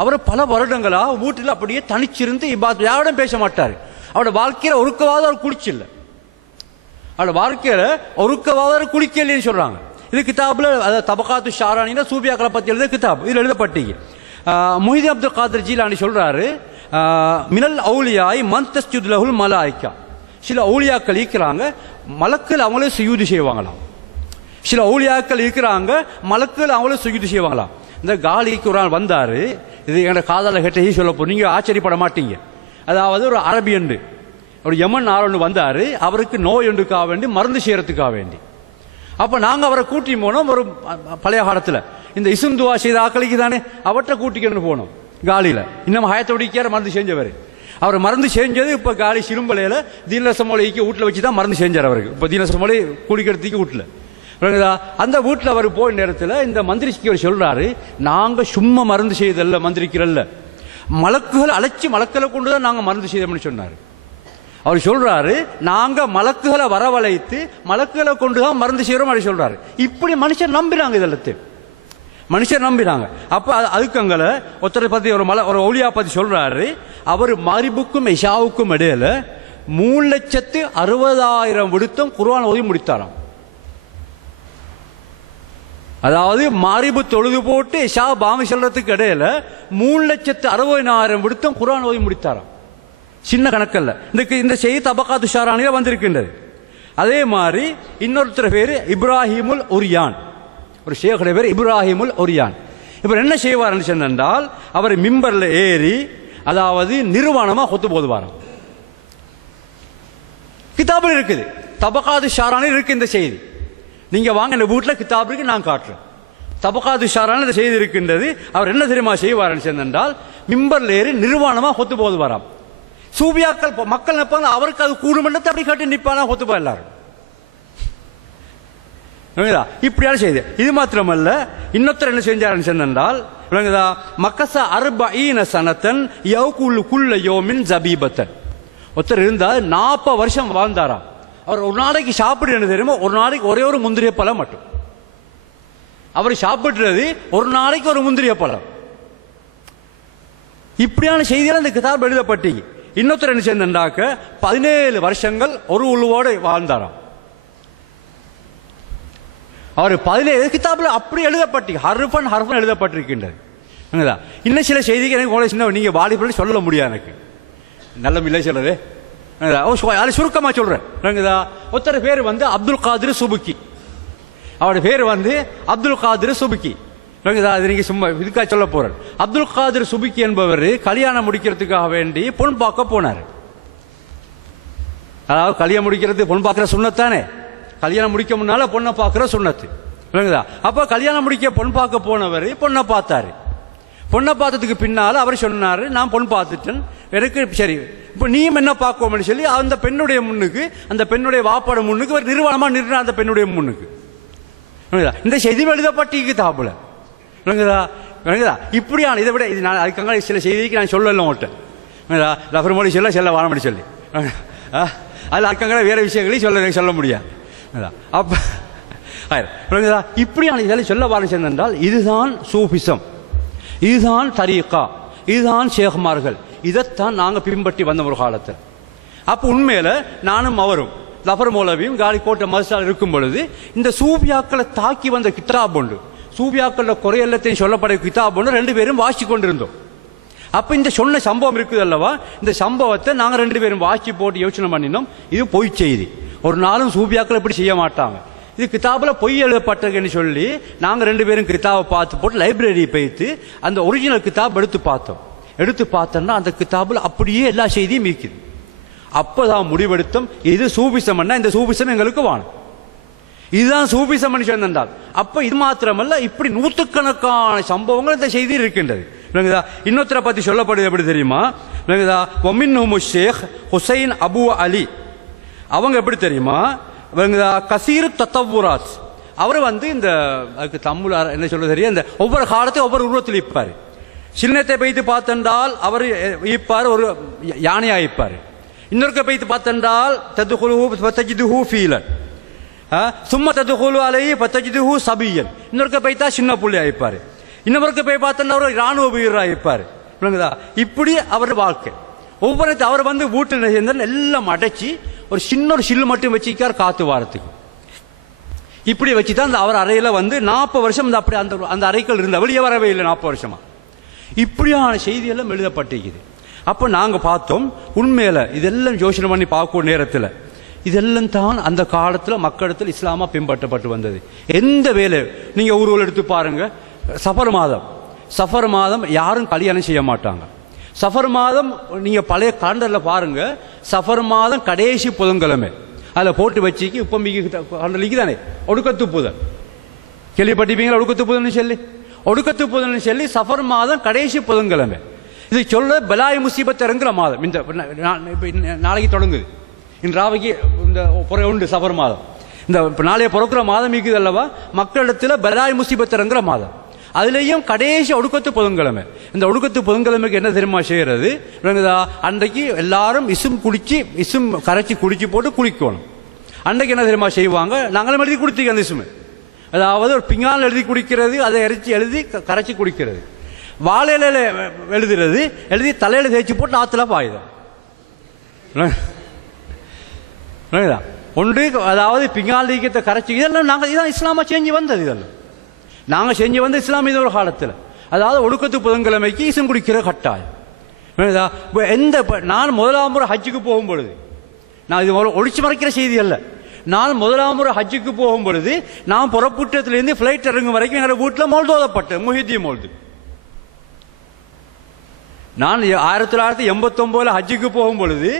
அவர் பல வருடங்களா வீட்டில் அப்படியே தனிச்சிருந்து யாரிடம் பேச மாட்டார். அவரோட வாழ்க்கையில ஒருக்கவாத அவர் குளிச்சில்ல. அவரோட வாழ்க்கையில ஒருக்கவாத அவர் குளிக்கலன்னு சொல்றாங்க. இது கிதாபுல தபகாத்து ஷாரானினா சூஃபியாக்களை பத்தி எழுத கிதாப் இதில் எழுதப்பட்டீங்க. முஹிதீன் அப்துல் காதர் ஜீலானி சொல்றாரு, மினல் அவுலியாய் மன் தஸ்ஜுது லஹுல் மலாயிகா. சில அவுலியாக்கள் இருக்கிறாங்க, மலக்குகள் அவங்களே சுயூதி செய்வாங்களாம். சில அவுலியாக்கள் இருக்கிறாங்க, மலக்குகள் அவங்களே சுயூதி செய்வாங்களாம். இந்த காலிக்கு ஒரு ஆள் வந்தாரு, இது என்னோட காதால கேட்ட சொல்ல போ, நீங்க ஆச்சரியப்பட மாட்டீங்க. அதாவது ஒரு அரபியண்டு ஒரு யமன் ஆளு வந்தாரு, அவருக்கு நோய் ஒன்றுக்காக வேண்டி மருந்து செய்யறதுக்காக வேண்டி. அப்ப நாங்க அவரை கூட்டி போனோம். ஒரு பழைய காலத்துல இந்த இசுந்துவா செய்த ஆக்களுக்கு தானே அவற்றை கூட்டிக்கிட்டு போனோம் காலியில. இன்னும் ஹயத்தோடிக்கார மருந்து செஞ்சவர். அவர் மருந்து செஞ்சது இப்ப காலி சிறும்பலையில தீனசமொழிக்கு வீட்டுல வச்சுதான் மருந்து செஞ்சார். அவருக்கு இப்ப தீனசமொழி குடிக்கிறதுக்கு வீட்டுல அந்த வீட்டுல அவர் போய் நேரத்தில் இந்த மந்திரிக்கு அவர் சொல்றாரு, நாங்க சும்மா மருந்து செய்தல்ல மந்திரிக்கிறல்ல, மலக்குகள் அழைச்சி மலக்களை கொண்டுதான் நாங்க மருந்து செய்தோம்னு சொன்னாரு. அவர் சொல்றாரு, நாங்க மலக்குகளை வரவழைத்து மலக்குகளை கொண்டுதான் மருந்து செய்யறோம் அப்படி சொல்றாரு. இப்படி மனுஷன் நம்பினாங்க, இதெல்லாம் மனுஷன் நம்பினாங்க. அப்ப அதுக்கங்களை ஒருத்தரை பத்தி ஒரு ஒளியா பத்தி சொல்றாரு, அவர் மரிபுக்கும் இஷாவுக்கும் இடையில 3,60,000 விடுத்தம் குர்ஆன் ஓதி முடித்தாராம். அதாவது மாரிபு தொழுது போட்டு இஷா பாமி சொல்றதுக்கு இடையில 3,60,000 விடுத்தம் குர்ஆன் ஓதி முடித்தாராம். சின்ன கணக்கல்ல. இந்த செய்தி தபகாத்து ஷாரானில வந்திருக்கின்றது. அதே மாதிரி இன்னொருத்தர் பேரு இப்ராஹிமுல் உரியான், ஒரு ஷேഖுடைய பேர் இப்ராஹிமுல் உரியான். இவர் என்ன செய்வார் சொன்னால், அவர் மிம்பர்ல ஏறி அதாவது நிர்வாணமா கொத்து போதுவாராம். கிதாபில் இருக்குது, தபகாத்து ஷாரானில் இருக்கு இந்த செய்தி. நீங்க வாங்க இந்த வீட்டுல கிதாப் இருக்கு, நான் காட்டுறேன். தபகாத்து ஷாரானில் இந்த செய்தி இருக்கின்றது. அவர் என்ன தெரியுமா செய்வார் சொன்னால், மிம்பர்ல ஏறி நிர்வாணமா கொத்து போதுவாராம். சூபியாக்கள் மக்கள் நிற்பாங்க, அவருக்கு அது கூடுமன்றத்தை அப்படி கட்டி நிற்பானா கொத்துப்பா எல்லாரும். இப்படியான செய்தி. இது மாத்திரமல்ல, இன்னொருத்தர் என்ன செஞ்சார் சொன்னால், மக்கச 40 சனத்தன் யௌகுல் குல்ல யௌமின் ஜபீபத்தன். ஒருத்தர் இருந்தால் 40 வருஷம் வாழ்ந்தாராம். அவர் ஒரு நாளைக்கு சாப்பிடு என்ன தெரியுமா, ஒரு நாளைக்கு ஒரே ஒரு முந்திரிய பழம் மட்டும். அவர் சாப்பிடுறது ஒரு நாளைக்கு ஒரு முந்திரிய பழம். இப்படியான செய்திகள் இந்த கிதாப் எழுதப்பட்டீங்க. இன்னொருத்தர் என்ன செஞ்சாக்க 17 வருஷங்கள் ஒரு உழுவோடு வாழ்ந்தாராம். அவர் 17 கிதாபில் அப்படி எழுதப்பட்டு ஹர்ஃபன் ஹர்ஃபன் எழுதப்பட்டிருக்கின்றது. இன்னும் சில செய்திகள் எனக்கு சின்ன நீங்க வாலிபர்கள் சொல்ல முடியாது, எனக்கு நல்ல இல்லை சொல்றது. சுருக்கமா சொல்றேன். ஒருத்தர் பேர் அப்துல் காதிர் சுபுக்கி. அவருடைய பேர் வந்து அப்துல் காதிர் சுபுக்கி. அது நீங்க சும்மா இதுக்காக சொல்ல போறேன். அப்துல் காதிர் சுபுக்கி என்பவர் கல்யாணம் முடிக்கிறதுக்காக வேண்டி பொன் பார்க்க போனார். அதாவது கல்யாணம் முடிக்கிறது பொன் பார்க்கிற சுண்ணத்தானே, கல்யாணம் முடிக்க முன்னால பொண்ணை பார்க்கிற சுண்ணத்து. அப்ப கல்யாணம் முடிக்க பொன் பார்க்க போனவர் பொண்ணை பார்த்தாரு. பொண்ணை பார்த்ததுக்கு பின்னால அவர் சொன்னாரு, நான் பொன் பார்த்துட்டேன், எனக்கு சரி இப்ப நீயும் என்ன பார்க்கோம்னு சொல்லி அந்த பெண்ணுடைய முன்னுக்கு, அந்த பெண்ணுடைய வாப்பாட முன்னுக்கு ஒரு நிர்வாணமா நிறுவன அந்த பெண்ணுடைய முன்னுக்கு இந்த செய்தி எழுதப்பட்டிருக்கு தாப்புல. இப்படியான இதை விட இது நான் அதுக்காக சில செய்திக்கு நான் சொல்லல மாட்டேன். லஃபர் மொழி சொல்ல செல்ல வாழமடி சொல்லி அதில் அதுக்காக வேற விஷயங்களையும் சொல்ல முடியாது. அப்ப இப்படியான இதெல்லாம் சொல்ல வாரம் சென்றால் இதுதான் சூஃபிசம், இதுதான் தரீகா, இதுதான் ஷேகுமார்கள். இதைத்தான் நாங்கள் பின்பற்றி வந்த ஒரு காலத்தில். அப்போ உண்மையில நானும் அவரும் லஃபர் மௌலவியும் காலிக்கோட்டை மதரசாவில் இருக்கும் பொழுது இந்த சூஃபியாக்களை தாக்கி வந்த கிதாப் உண்டு, சூஃபியாக்கள குறையெல்லத்தையும் சொல்லப்பட்ட கிதாப் ஒன்று 2 பேரும் வாசிச்சு கொண்டிருந்தோம். அப்ப இந்த சொன்ன சம்பவம் இருக்குது அல்லவா, இந்த சம்பவத்தை நாங்க 2 பேரும் வாசி போட்டு யோசனை பண்ணினோம். இது பொய் செய்தி, ஒரு நாளும் சூஃபியாக்கள் இப்படி செய்ய மாட்டாங்க, இது கிதாபுல பொய் எழுதப்பட்டதுன்னு சொல்லி நாங்க 2 பேரும் கிதாபை பார்த்து போட்டு லைப்ரரி போயிட்டு அந்த ஒரிஜினல் கிதாப் எடுத்து பார்த்தோம். எடுத்து பார்த்தோம்னா அந்த கிதாபுல அப்படியே எல்லா செய்தியும் இருக்குது. அப்பதான் முடிவெடுத்தோம், இது சூஃபிசம், இந்த சூஃபிசம் எங்களுக்கு வேணும், இதுதான் சூஃபிசம் என்றால். அப்ப இது மாத்திரமல்ல, இப்படி நூற்றுக்கணக்கான சம்பவங்கள் இந்த செய்தி இருக்கின்றது. இன்னொருத்தரை பத்தி சொல்லப்படுது எப்படி தெரியுமா, ஷேக் ஹுசைன் அபு அலி, அவங்க எப்படி தெரியுமா, கசீர் தத்தவுராத், அவர் வந்து இந்த தமிழ் என்ன சொல்ல தெரியும், இந்த ஒவ்வொரு காலத்தையும் ஒவ்வொரு உருவத்தில் இருப்பாரு. சின்னத்தை பைத்து பார்த்தென்றால் அவர் இருப்பார், ஒரு யானையா இருப்பார். இன்னொருக்க பைத்து பார்த்தென்றால் சும்மா ததுகுலு அலைஹி ஃபதஜிதுஹு சபியன், இன்னொருக்க பைத்தா சின்ன புள்ளையா இருப்பாரு. இன்னொருக்க போய் பார்த்தா ஒரு ராணுவ வீரரா இருப்பாரு. இப்படி அவர் வாழ்க்கை ஒவ்வொரு அவர் வந்து வீட்டில் சேர்ந்தால் எல்லாம் அடைச்சி ஒரு சின்ன ஒரு சில்லு மட்டும் வச்சுக்கார் காத்து வாரத்துக்கு. இப்படி வச்சுதான் அந்த அவர் அறையில வந்து 40 வருஷம் அப்படி அந்த அறைகள் இருந்த வெளியே வரவே இல்லை 40 வருஷமா. இப்படியான செய்தியெல்லாம் எழுதப்பட்டிருக்குது. அப்ப நாங்க பார்த்தோம், உண்மையில இதெல்லாம் யோசனை பண்ணி பார்க்கும் நேரத்தில் இதெல்லாம் தான் அந்த காலத்துல மக்களிடத்தில் இஸ்லாமா பின்பற்றப்பட்டு வந்தது. எந்த வேலை நீங்க ஊர்வலம் எடுத்து பாருங்க, சஃபர் மாதம் யாரும் கல்யாணம் செய்ய மாட்டாங்க. சஃபர் மாதம் நீங்க பழைய காண்டர்ல பாருங்க, சஃபர் மாதம் கடைசி புதன்கிழமை அதுல போட்டு வச்சுக்கு இப்ப காண்டலிக்கு தானே ஒடுக்கத்து புதன் கேள்விப்பட்டிருப்பீங்களா, ஒடுக்கத்து புதன் சொல்லி சஃபர் மாதம் கடைசி புதன்கிழமை. இது சொல்ல பலாய் முசீபத் இறங்குற மாதம். இந்த நாளைக்கு தொடங்குது, இன்றாவைக்கு இந்த புற உண்டு சஃபர் மாதம். இந்த நாளைய பிறக்கிற மாதம் இருக்குது அல்லவா, மக்களிடத்தில் பலாய் முசீபத் இறங்குற மாதம். அதுலேயும் கடைசி ஒடுக்கத்து புதன்கிழமை. இந்த ஒடுக்கத்து புதன்கிழமைக்கு என்ன தெரியுமா செய்யறது, அன்றைக்கு எல்லாரும் இசும் கரைச்சி குடிச்சு போட்டு குளிக்கணும். அன்றைக்கு என்ன தெரியுமா செய்வாங்க, நாங்களும் எழுதி குடிச்சிக்க அந்த இசுமை, அதாவது ஒரு பிங்கால் எழுதி குடிக்கிறது, அதை எழுதி கரைச்சி குடிக்கிறது, வாழையில எழுதி தலையில தேய்ச்சி போட்டு ஆத்துல பாயுதான் ஒன்று. அதாவது பிங்கால் நீக்கத்தை கரைச்சி இதெல்லாம் நாங்கள் இதான் இஸ்லாமா செஞ்சு வந்தது, இதெல்லாம் நாங்கள் செஞ்சு வந்து இஸ்லாம் இது ஒரு காலத்தில். அதாவது ஒடுக்கத்து புதன்கிழமைக்கு இசம் குடிக்கிற கட்டாயம். நான் முதலாம் முறை ஹஜ்ஜுக்கு போகும் பொழுது, நான் இது ஒழிச்சு மறைக்கிற செய்தி அல்ல, நான் முதலாம் முறை ஹஜ்ஜுக்கு போகும் பொழுது நான் புறப்பட்டத்திலிருந்து பிளைட் இறங்கும் வரைக்கும் எங்களோட வீட்டில் மௌல்து ஓதப்பட்டேன், முஹித்தி மௌல்து. நான் 1989 ஹஜ்ஜுக்கு போகும் பொழுது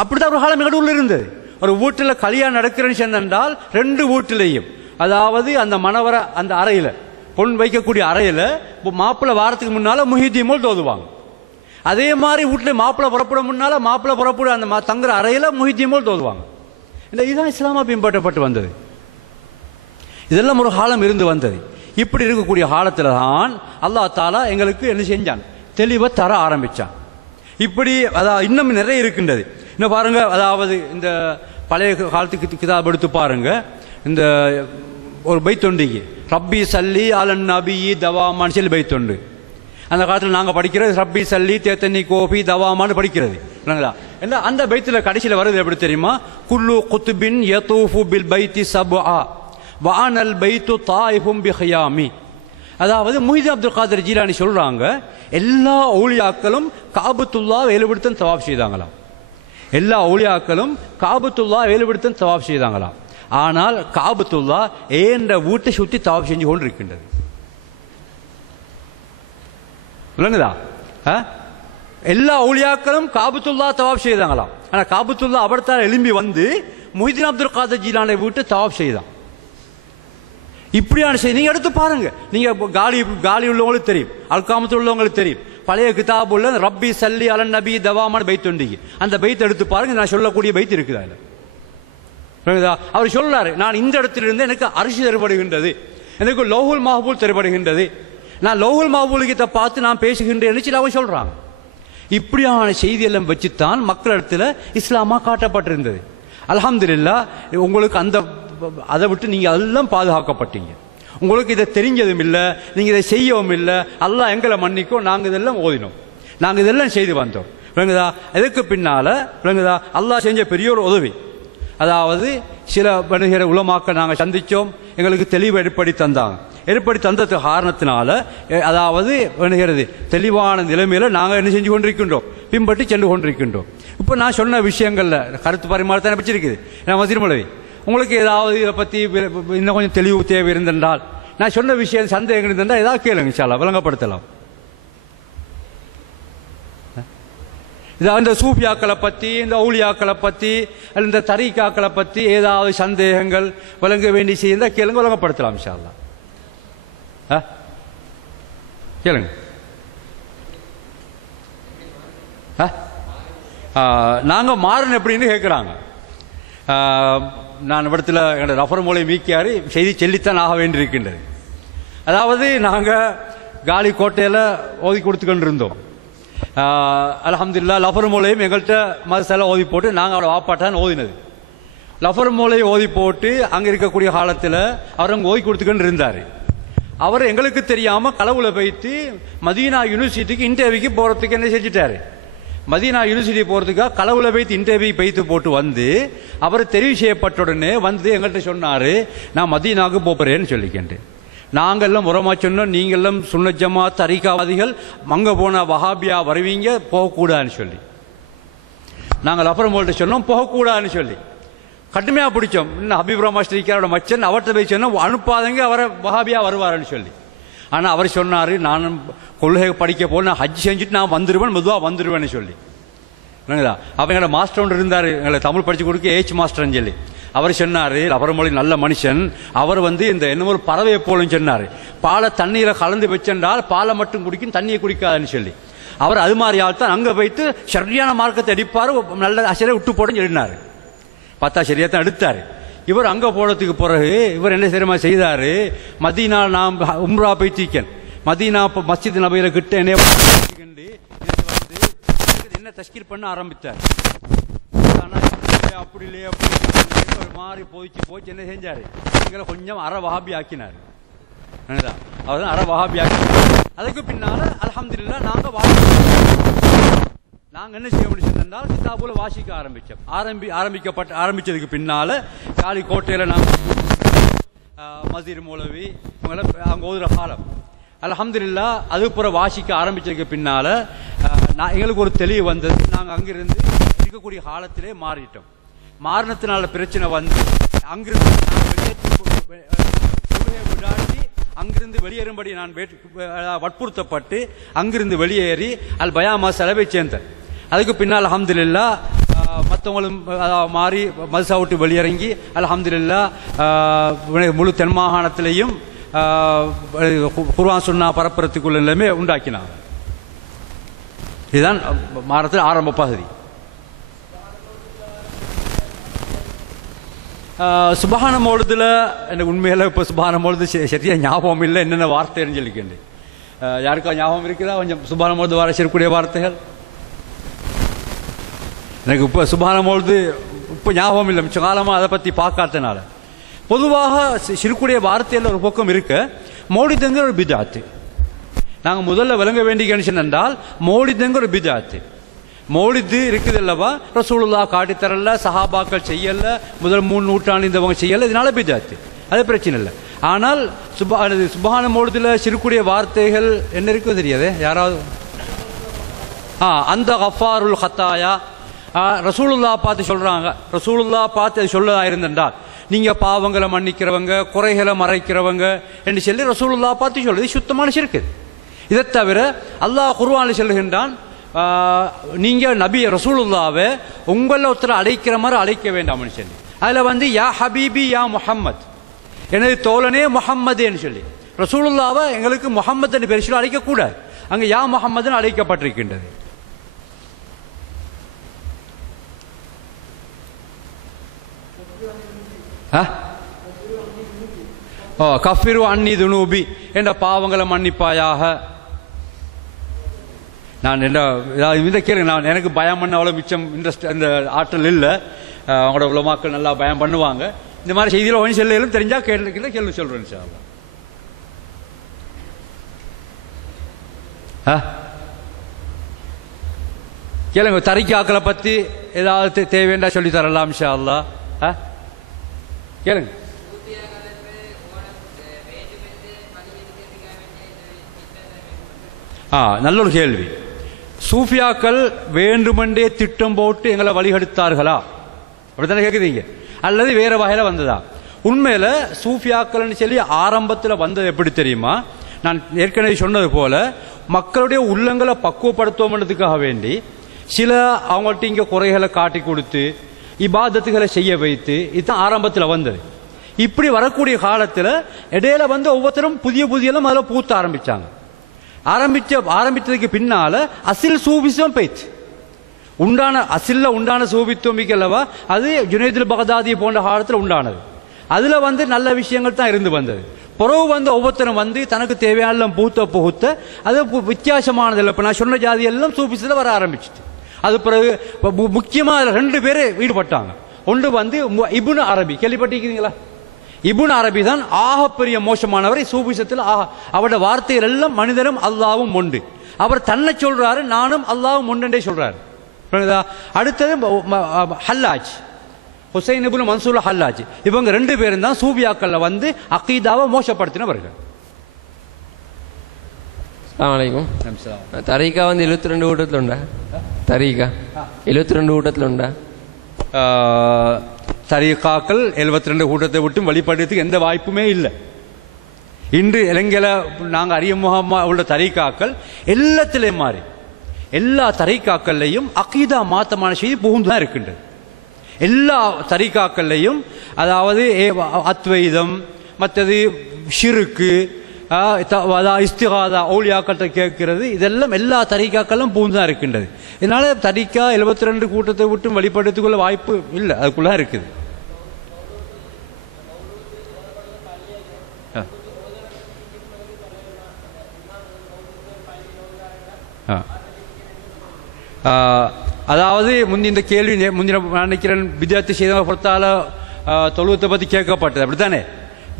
அப்படித்தான் ஒரு காலம் எங்களோட ஊரில் இருந்தது. ஒரு வீட்டில் கல்யாணம் நடக்கிறேன்னு சொன்னால் 2 வீட்டிலையும், அதாவது அந்த மணவர அந்த அறையில பொன் வைக்கக்கூடிய அறையில மாப்பிள்ளை வாரத்துக்கு முன்னால முஹித்தி மௌல்து ஓதுவாங்க. அதே மாதிரி வீட்டில் மாப்பிள்ளை புறப்பட முன்னால மாப்பிள்ளை புறப்பட அந்த தங்குற அறையில முஹித்தி மௌல்து ஓதுவாங்க. இதுதான் இஸ்லாமா பின்பற்றப்பட்டு வந்தது. இதெல்லாம் ஒரு காலம் இருந்து வந்தது. இப்படி இருக்கக்கூடிய காலத்துல தான் அல்லாஹ் தாலா எங்களுக்கு என்ன செஞ்சான், தெளிவை தர ஆரம்பிச்சான். இப்படி அதாவது இன்னும் நிறைய இருக்கின்றது. இன்னும் பாருங்க, அதாவது இந்த பழைய காலத்துக்கு கிதாப் எடுத்து பாருங்க, இந்த ஒரு பைத்தொண்டிக்கு ரப்பி சல்லி அலன் நபி தவாமான்னு சொல்லி பைத்தொண்டு. அந்த காலத்தில் நாங்கள் படிக்கிறது ரப்பி சல்லி தேத்தனி கோபி தவாமான்னு படிக்கிறது. அந்த பைத்துல கடைசியில் வருது எப்படி தெரியுமா, குல்லு குத்துபின் யதூஃபு பில் பைத்தி சப்ஆ வஅனல் பைத்து தாயிஃபும் பிஹியாமி. அதாவது முஹிதீன் அப்துல் காதிர் ஜீலானி சொல்றாங்க, எல்லா ஊலியாக்களும் காபத்துல்லா வேலுபிடித்தன் தவாப் செய்தாங்களாம். எல்லா ஊலியாக்களும் காபத்துல்லா வேலுபிடித்தன் தவாப் செய்தாங்களாம். ஆனால் காபத்துல்லா ஏன்ற வீட்டை சுற்றி தவாப் செஞ்சு கொண்டு இருக்கின்றது. விளங்குதா? எல்லா ஊழியாக்களும் காபத்துல்லா தவாப் செய்தாங்களாம். ஆனா காபத்துல்லா அவர்த்தால் எழும்பி வந்து முஹிதீன் அப்துல் காதர் ஜீலானை வீட்டு தவாப் செய்தான். இப்படியான செய்தி நீங்க எடுத்து பாருங்க. நீங்க காலி உள்ளவங்களுக்கு தெரியும், அல்காமத்தில் உள்ளவங்களுக்கு தெரியும். பழைய கிதாபுள்ள ரப்பி சல்லி அலன் நபி தவாமான பைத் உண்டு. அந்த பைத் எடுத்து பாருங்க. நான் சொல்லக்கூடிய பைத் இருக்குதா? அவர் சொல்றாரு, நான் இந்த இடத்திலிருந்து எனக்கு அரிசி தருபடுகின்றது, எனக்கு லோஹுல் மஹபூல் தருபடுகின்றது, நான் லோஹுல் மஹபூலுக்கு பார்த்து நான் பேசுகின்றேன்னு அவங்க சொல்றாங்க. இப்படியான செய்தியெல்லாம் வச்சுத்தான் மக்களிடத்துல இஸ்லாமா காட்டப்பட்டிருந்தது. அல்ஹம்துலில்லாஹ் உங்களுக்கு அதை விட்டு நீங்க அதெல்லாம் பாதுகாக்கப்பட்டீங்க. உங்களுக்கு இதை தெரிஞ்சதும் இல்லை, நீங்க இதை செய்யவும் இல்லை. அல்லாஹ் எங்களை மன்னிக்கும். நாங்கள் இதெல்லாம் ஓதினோம், நாங்கள் இதெல்லாம் செய்து வந்தோம். விளங்குதா? இதுக்கு பின்னால விளங்குதா அல்லாஹ் செஞ்ச பெரிய ஒரு உதவி. அதாவது சில வணிகர உலமாக்கள் நாங்கள் சந்திச்சோம், எங்களுக்கு தெளிவு ஏற்படுத்தி தந்தாங்க. ஏற்படுத்தி தந்தது காரணத்தினால அதாவது வணிகிறது தெளிவான நிலைமையில நாங்கள் என்ன செஞ்சு கொண்டிருக்கின்றோம், பின்பற்றி சென்று கொண்டிருக்கின்றோம். இப்போ நான் சொன்ன விஷயங்கள்ல கருத்து பரிமாறத்தானே வச்சிருக்குது. நான் வசீர் மௌலவி, உங்களுக்கு ஏதாவது இதை பற்றி இன்னும் கொஞ்சம் தெளிவு தேவை இருந்தென்றால், நான் சொன்ன விஷயம் சந்தேகம் இருந்தால் ஏதாவது கேளுங்க, இன்ஷா அல்லாஹ் விளங்கப்படுத்தலாம். இந்த சூஃபியாக்களை பற்றி, இந்த ஊலியாக்களை பற்றி, இந்த தரீக்காக்களை பற்றி ஏதாவது சந்தேகங்கள் விளங்க வேண்டி செய்தால் கேளுங்க, விளங்கப்படுத்தலாம் இன்ஷா அல்லாஹ். கேளுங்க. நாங்கள் மாறன் எப்படின்னு கேட்குறாங்க. நான் இடத்துல என்னோட ரஃபர் மூலம் மீக்கியாரு செய்தி சொல்லித்தான் ஆக வேண்டியிருக்கின்றது. அதாவது நாங்கள் காலி கோட்டையில் ஓதி கொடுத்துக்கிட்டு இருந்தோம். அல்ஹம்துலில்லாஹ் லஃபர் மூலையும் எங்கள்கிட்ட மதசால ஓதி போட்டு நாங்கள் அவரை வாப்பாட்டான்னு ஓதினது. லஃபர் மூலையை ஓதி போட்டு அங்கே இருக்கக்கூடிய காலத்தில் அவர் அங்கே ஓதி கொடுத்துக்கிட்டு இருந்தார். அவர் எங்களுக்கு தெரியாமல் களவுல வைத்து மதீனா யூனிவர்சிட்டிக்கு இன்டர்வியூக்கு போகிறதுக்கு என்ன செஞ்சுட்டாரு, மதீனா யூனிவர்சிட்டி போகிறதுக்காக களவுல வைத்து இன்டர்வியூ பைத்து போட்டு வந்து அவர் தெரிவு செய்யப்பட்ட உடனே வந்து எங்கள்கிட்ட சொன்னார், நான் மதீனாவுக்கு போகிறேன்னு சொல்லிக்கின்றேன். நாங்கள்லாம் உரமா சொன்னோம், நீங்கள்லாம் சுன்னத் ஜமாத் தரீகாவாதிகள் அங்கே போனால் வஹாபியா வருவீங்க, போகக்கூடாதுன்னு சொல்லி நாங்கள் அப்புறம் போல்ட்டு சொன்னோம், போகக்கூடாதுன்னு சொல்லி கடுமையாக பிடிச்சோம். இன்னும் ஹபீபுரா மாஸ்டர் இருக்காரோட மச்சன் அவர்கிட்ட போய் சொன்னோம், அனுப்பாதங்க அவரை வஹாபியா வருவாருன்னு சொல்லி. ஆனால் அவர் சொன்னார், நான் கொள்கை படிக்க போல் நான் ஹஜ் செஞ்சுட்டு நான் வந்துடுவேன், மெதுவாக வந்துடுவேன்னு சொல்லி. இல்லைங்களா? அப்போ எங்களோட மாஸ்டர் ஒன்று இருந்தார், எங்களை தமிழ் படித்து கொடுக்க ஏச் மாஸ்டர்ன்னு சொல்லி. அவர் சொன்னார், அவரமொழி நல்ல மனுஷன், அவர் இந்த என்ன ஒரு பறவையை போலன்னு சொன்னார், பாலை தண்ணீரை கலந்து வச்சென்றால் பாலை மட்டும் குடிக்கும், தண்ணியை குடிக்காதுன்னு சொல்லி. அவர் அது மாதிரி ஆள் தான் அங்கே வைத்து சரியான மார்க்கத்தை அடிப்பார், நல்ல அசலை விட்டு போடுன்னு சொல்லினார். பார்த்தா சரியா தான் எடுத்தார். இவர் அங்கே போனதுக்கு பிறகு இவர் என்ன சரிமா செய்தார், மதீனா நாம் உம்ரா போய்த்திக்கன் மதீனா மஸ்ஜித் நபியில கிட்ட என்ன தஷ்கீர் பண்ண ஆரம்பித்தார். அப்படி இல்லையே அப்படி ஒரு மாதிரி போச்சு என்ன செஞ்சாரு, எங்களை கொஞ்சம் அரை வஹாபி ஆக்கினார். அவர் தான் அரை வஹாபி ஆக்கினார். அதுக்கு பின்னால அல்ஹம்துலில்லாஹ் நாங்கள் என்ன செய்ய முடிச்சோம், கிதாபுல வாசிக்க ஆரம்பித்தோம். ஆரம்பிச்சதுக்கு பின்னால காலி கோட்டையில் நாங்கள் மசீர் மௌலவி அவங்க ஓதுற காலம் அல்ஹம்துலில்லாஹ் அதுப்புற வாசிக்க ஆரம்பிச்சதுக்கு பின்னால எங்களுக்கு ஒரு தெளிவு வந்தது. நாங்கள் அங்கிருந்து இருக்கக்கூடிய காலத்திலே மாறிட்டோம். மாறினத்தினால பிரச்சனை வந்து அங்கிருந்து விடாட்டி அங்கிருந்து வெளியேறும்படி நான் வற்புறுத்தப்பட்டு அங்கிருந்து வெளியேறி அல் பயாமா செலவை சேர்ந்தேன். அதுக்கு பின்னால் அல்ஹம்துலில்லாஹ் மற்றவங்களும் மாறி மதுசா விட்டு வெளியிறங்கி அல்ஹம்துலில்லாஹ் முழு தென் மாகாணத்திலையும் குர்ஆன் சுன்னா பரப்புறதுக்குள்ள நிலைமை உண்டாக்கினாங்க. இதுதான் மாறத்தில் ஆரம்ப பகுதி. சுபஹான மௌலிதுல எனக்கு உண்மையில இப்போ சுபஹான மௌலிது சரியா ஞாபகம் இல்லை, என்னென்ன வார்த்தைன்னு சொல்லிக்கிண்டு. யாருக்கா ஞாபகம் இருக்குதா கொஞ்சம் சுபஹான மௌலிது வர இருக்கக்கூடிய வார்த்தைகள்? எனக்கு இப்போ சுபஹான மௌலிது இப்போ ஞாபகம் இல்லை, மிச்ச காலமாக அதை பற்றி பார்க்காதனால. பொதுவாக சிறுக்குடைய வார்த்தையில் ஒரு பக்கம் இருக்க மௌலிதுங்கிற ஒரு பிதாத்து. நாங்கள் முதல்ல விளங்க வேண்டிய கண்டிஷன் என்றால் மௌலிதுங்கிற ஒரு பிதாத்து. மௌலிது இருக்குது அல்லவா, ரசூலுல்லாஹ் காட்டித்தரல, சஹாபாக்கள் செய்யல, முதல் 3 நூற்றாண்டு இந்தவங்க செய்யல, இதனால பிதாத்து, அது பிரச்சனை இல்லை. ஆனால் சுபஹான மௌலிதுல சிறுக்குடைய வார்த்தைகள் என்ன இருக்கும் தெரியாது யாராவது? அந்த கஃபாருல் ஹத்தாயா ரசூலுல்லாஹ் பார்த்து சொல்றாங்க. ரசூலுல்லாஹ் பார்த்து அது சொல்லதா இருந்தென்றால் நீங்கள் பாவங்களை மன்னிக்கிறவங்க, குறைகளை மறைக்கிறவங்க என்று சொல்லி ரசூலுல்லாஹ் பார்த்து சொல்லுது சுத்தமான ஷிர்க். இதை தவிர அல்லாஹ் குர்ஆனில் சொல்லுகின்றான், நீங்கள் நபி ரசூலுல்லாவை உங்களில் ஒருத்தர் அழைக்கிற மாதிரி அழைக்க வேண்டாம்னு சொல்லி. அதில் வந்து யா ஹபீபி யா முஹம்மத், எனது தோழனே முஹம்மதுன்னு சொல்லி ரசூலுல்லாவை எங்களுக்கு முஹம்மதுன்னு பேர் சொல்லி அழைக்கக்கூடாது. அங்கே யா முஹம்மதுன்னு அழைக்கப்பட்டிருக்கின்றது. கஃபிரு அன்னி துனூபி, என்ற பாவங்களை மன்னிப்பாயாக. நான் இந்த கேளுங்க, நான் எனக்கு பயம் பண்ண அவ்வளோ மிச்சம் இன்ட்ரெஸ்ட் அந்த ஆற்றல் இல்லை. அவங்களோட உலமாக்கள் நல்லா பயம் பண்ணுவாங்க. இந்த மாதிரி செய்தியில் ஒன்று செல்லும் தெரிஞ்சா கேள்வி சொல்றேன் சார். கேளுங்க, தரிக்காக்களை பற்றி ஏதாவது தேவையா சொல்லி தரலாம் இன்ஷா அல்லாஹ். கேளுங்க. நல்ல ஒரு கேள்வி. சூஃபியாக்கள் வேண்டுமென்றே திட்டம் போட்டு எங்களை வழிகெடுத்தார்களா, அப்படித்தானே கேட்குறீங்க, அல்லது வேற வகையில வந்ததா? உண்மையில சூஃபியாக்கள்னு சொல்லி ஆரம்பத்தில் வந்தது எப்படி தெரியுமா? நான் ஏற்கனவே சொன்னது போல மக்களுடைய உள்ளங்களை பக்குவப்படுத்துவோம்ன்றதுக்காக வேண்டி சில அவங்கள்ட்ட இங்கே குறைகளை காட்டி கொடுத்து இபாதத்துகளை செய்ய வைத்து, இதுதான் ஆரம்பத்தில் வந்தது. இப்படி வரக்கூடிய காலத்தில் இடையில வந்து ஒவ்வொருத்தரும் புதிய புதியெல்லாம் அதில் பூத்த ஆரம்பிச்சாங்க. ஆரம்பித்ததுக்கு பின்னால அசில் சூபிசம் போயிடுச்சு. அசில்ல உண்டான சூபித்துவமிக்கல்லவா அது ஜுனைதுல் பகதாதி போன்ற காலத்தில் உண்டானது. அதுல வந்து நல்ல விஷயங்கள் தான் இருந்து வந்தது. பிறகு வந்து ஒவ்வொருத்தரும் வந்து தனக்கு தேவையான புகுத்த அது வித்தியாசமானது இல்லை. இப்போ நான் சொன்ன ஜாதி எல்லாம் சூபிஸில் வர ஆரம்பிச்சுட்டு, அது பிறகு முக்கியமாக அதில் 2 பேர் ஈடுபட்டாங்க. ஒன்று வந்து இப்னு அரபி, கேள்விப்பட்டிருக்கீங்களா? இப்னு அரபி தான் ஆகப்பெரிய மோசமானவர் சூபிசத்தில். அவருடைய வார்த்தைகள் எல்லாம் மனிதனும் அல்லாவும் உண்டு. அவர் தன்னை சொல்றாரு, நானும் அல்லாவும் உண்டே சொல்றாரு. அடுத்தது ஹல்லாஜ், ஹுசைன் இப்னு மன்சூர் ஹல்லாஜ். இவங்க 2 பேரும் தான் சூபியாக்கள்ல வந்து அகீதாவை மோசப்படுத்தினவர்கள். அஸ்ஸலாமு அலைக்கும். தரீகா வந்து 72 கூட்டத்தில் உண்டா? தரீகா 72 கூட்டத்தில் உண்டா? தரீகாக்கள் 72 கூட்டத்தை விட்டு வழிபடுறதுக்கு எந்த வாய்ப்புமே இல்லை. இன்று இலங்கையில் நாங்கள் அறிமுகமாக உள்ள தரீகாக்கள் எல்லாத்திலையும் மாறி எல்லா தரீகாக்கள்லையும் அகீதா மாத்தமான செய்தி புகுந்துதான் இருக்கின்றது. எல்லா தரீகாக்கள்லையும் அதாவது அத்வைதம், மற்றது ஷிருக்கு, இஸ்திகாதா, ஓலியாக்கள்கிட்ட கேட்கிறது, இதெல்லாம் எல்லா தரீகாக்களும் பூந்துதான் இருக்கின்றது. இதனால தரீகா 72 கூட்டத்தை விட்டு வழிபடுறதுக்குள்ள வாய்ப்பு இல்லை, அதுக்குள்ள இருக்குது. அதாவது இந்த கேள்வி முந்தின நினைக்கிறேன் பிதாத்து செய்தவரை பொறுத்தால தொழுவத்தை பற்றி கேட்கப்பட்டது, அப்படித்தானே?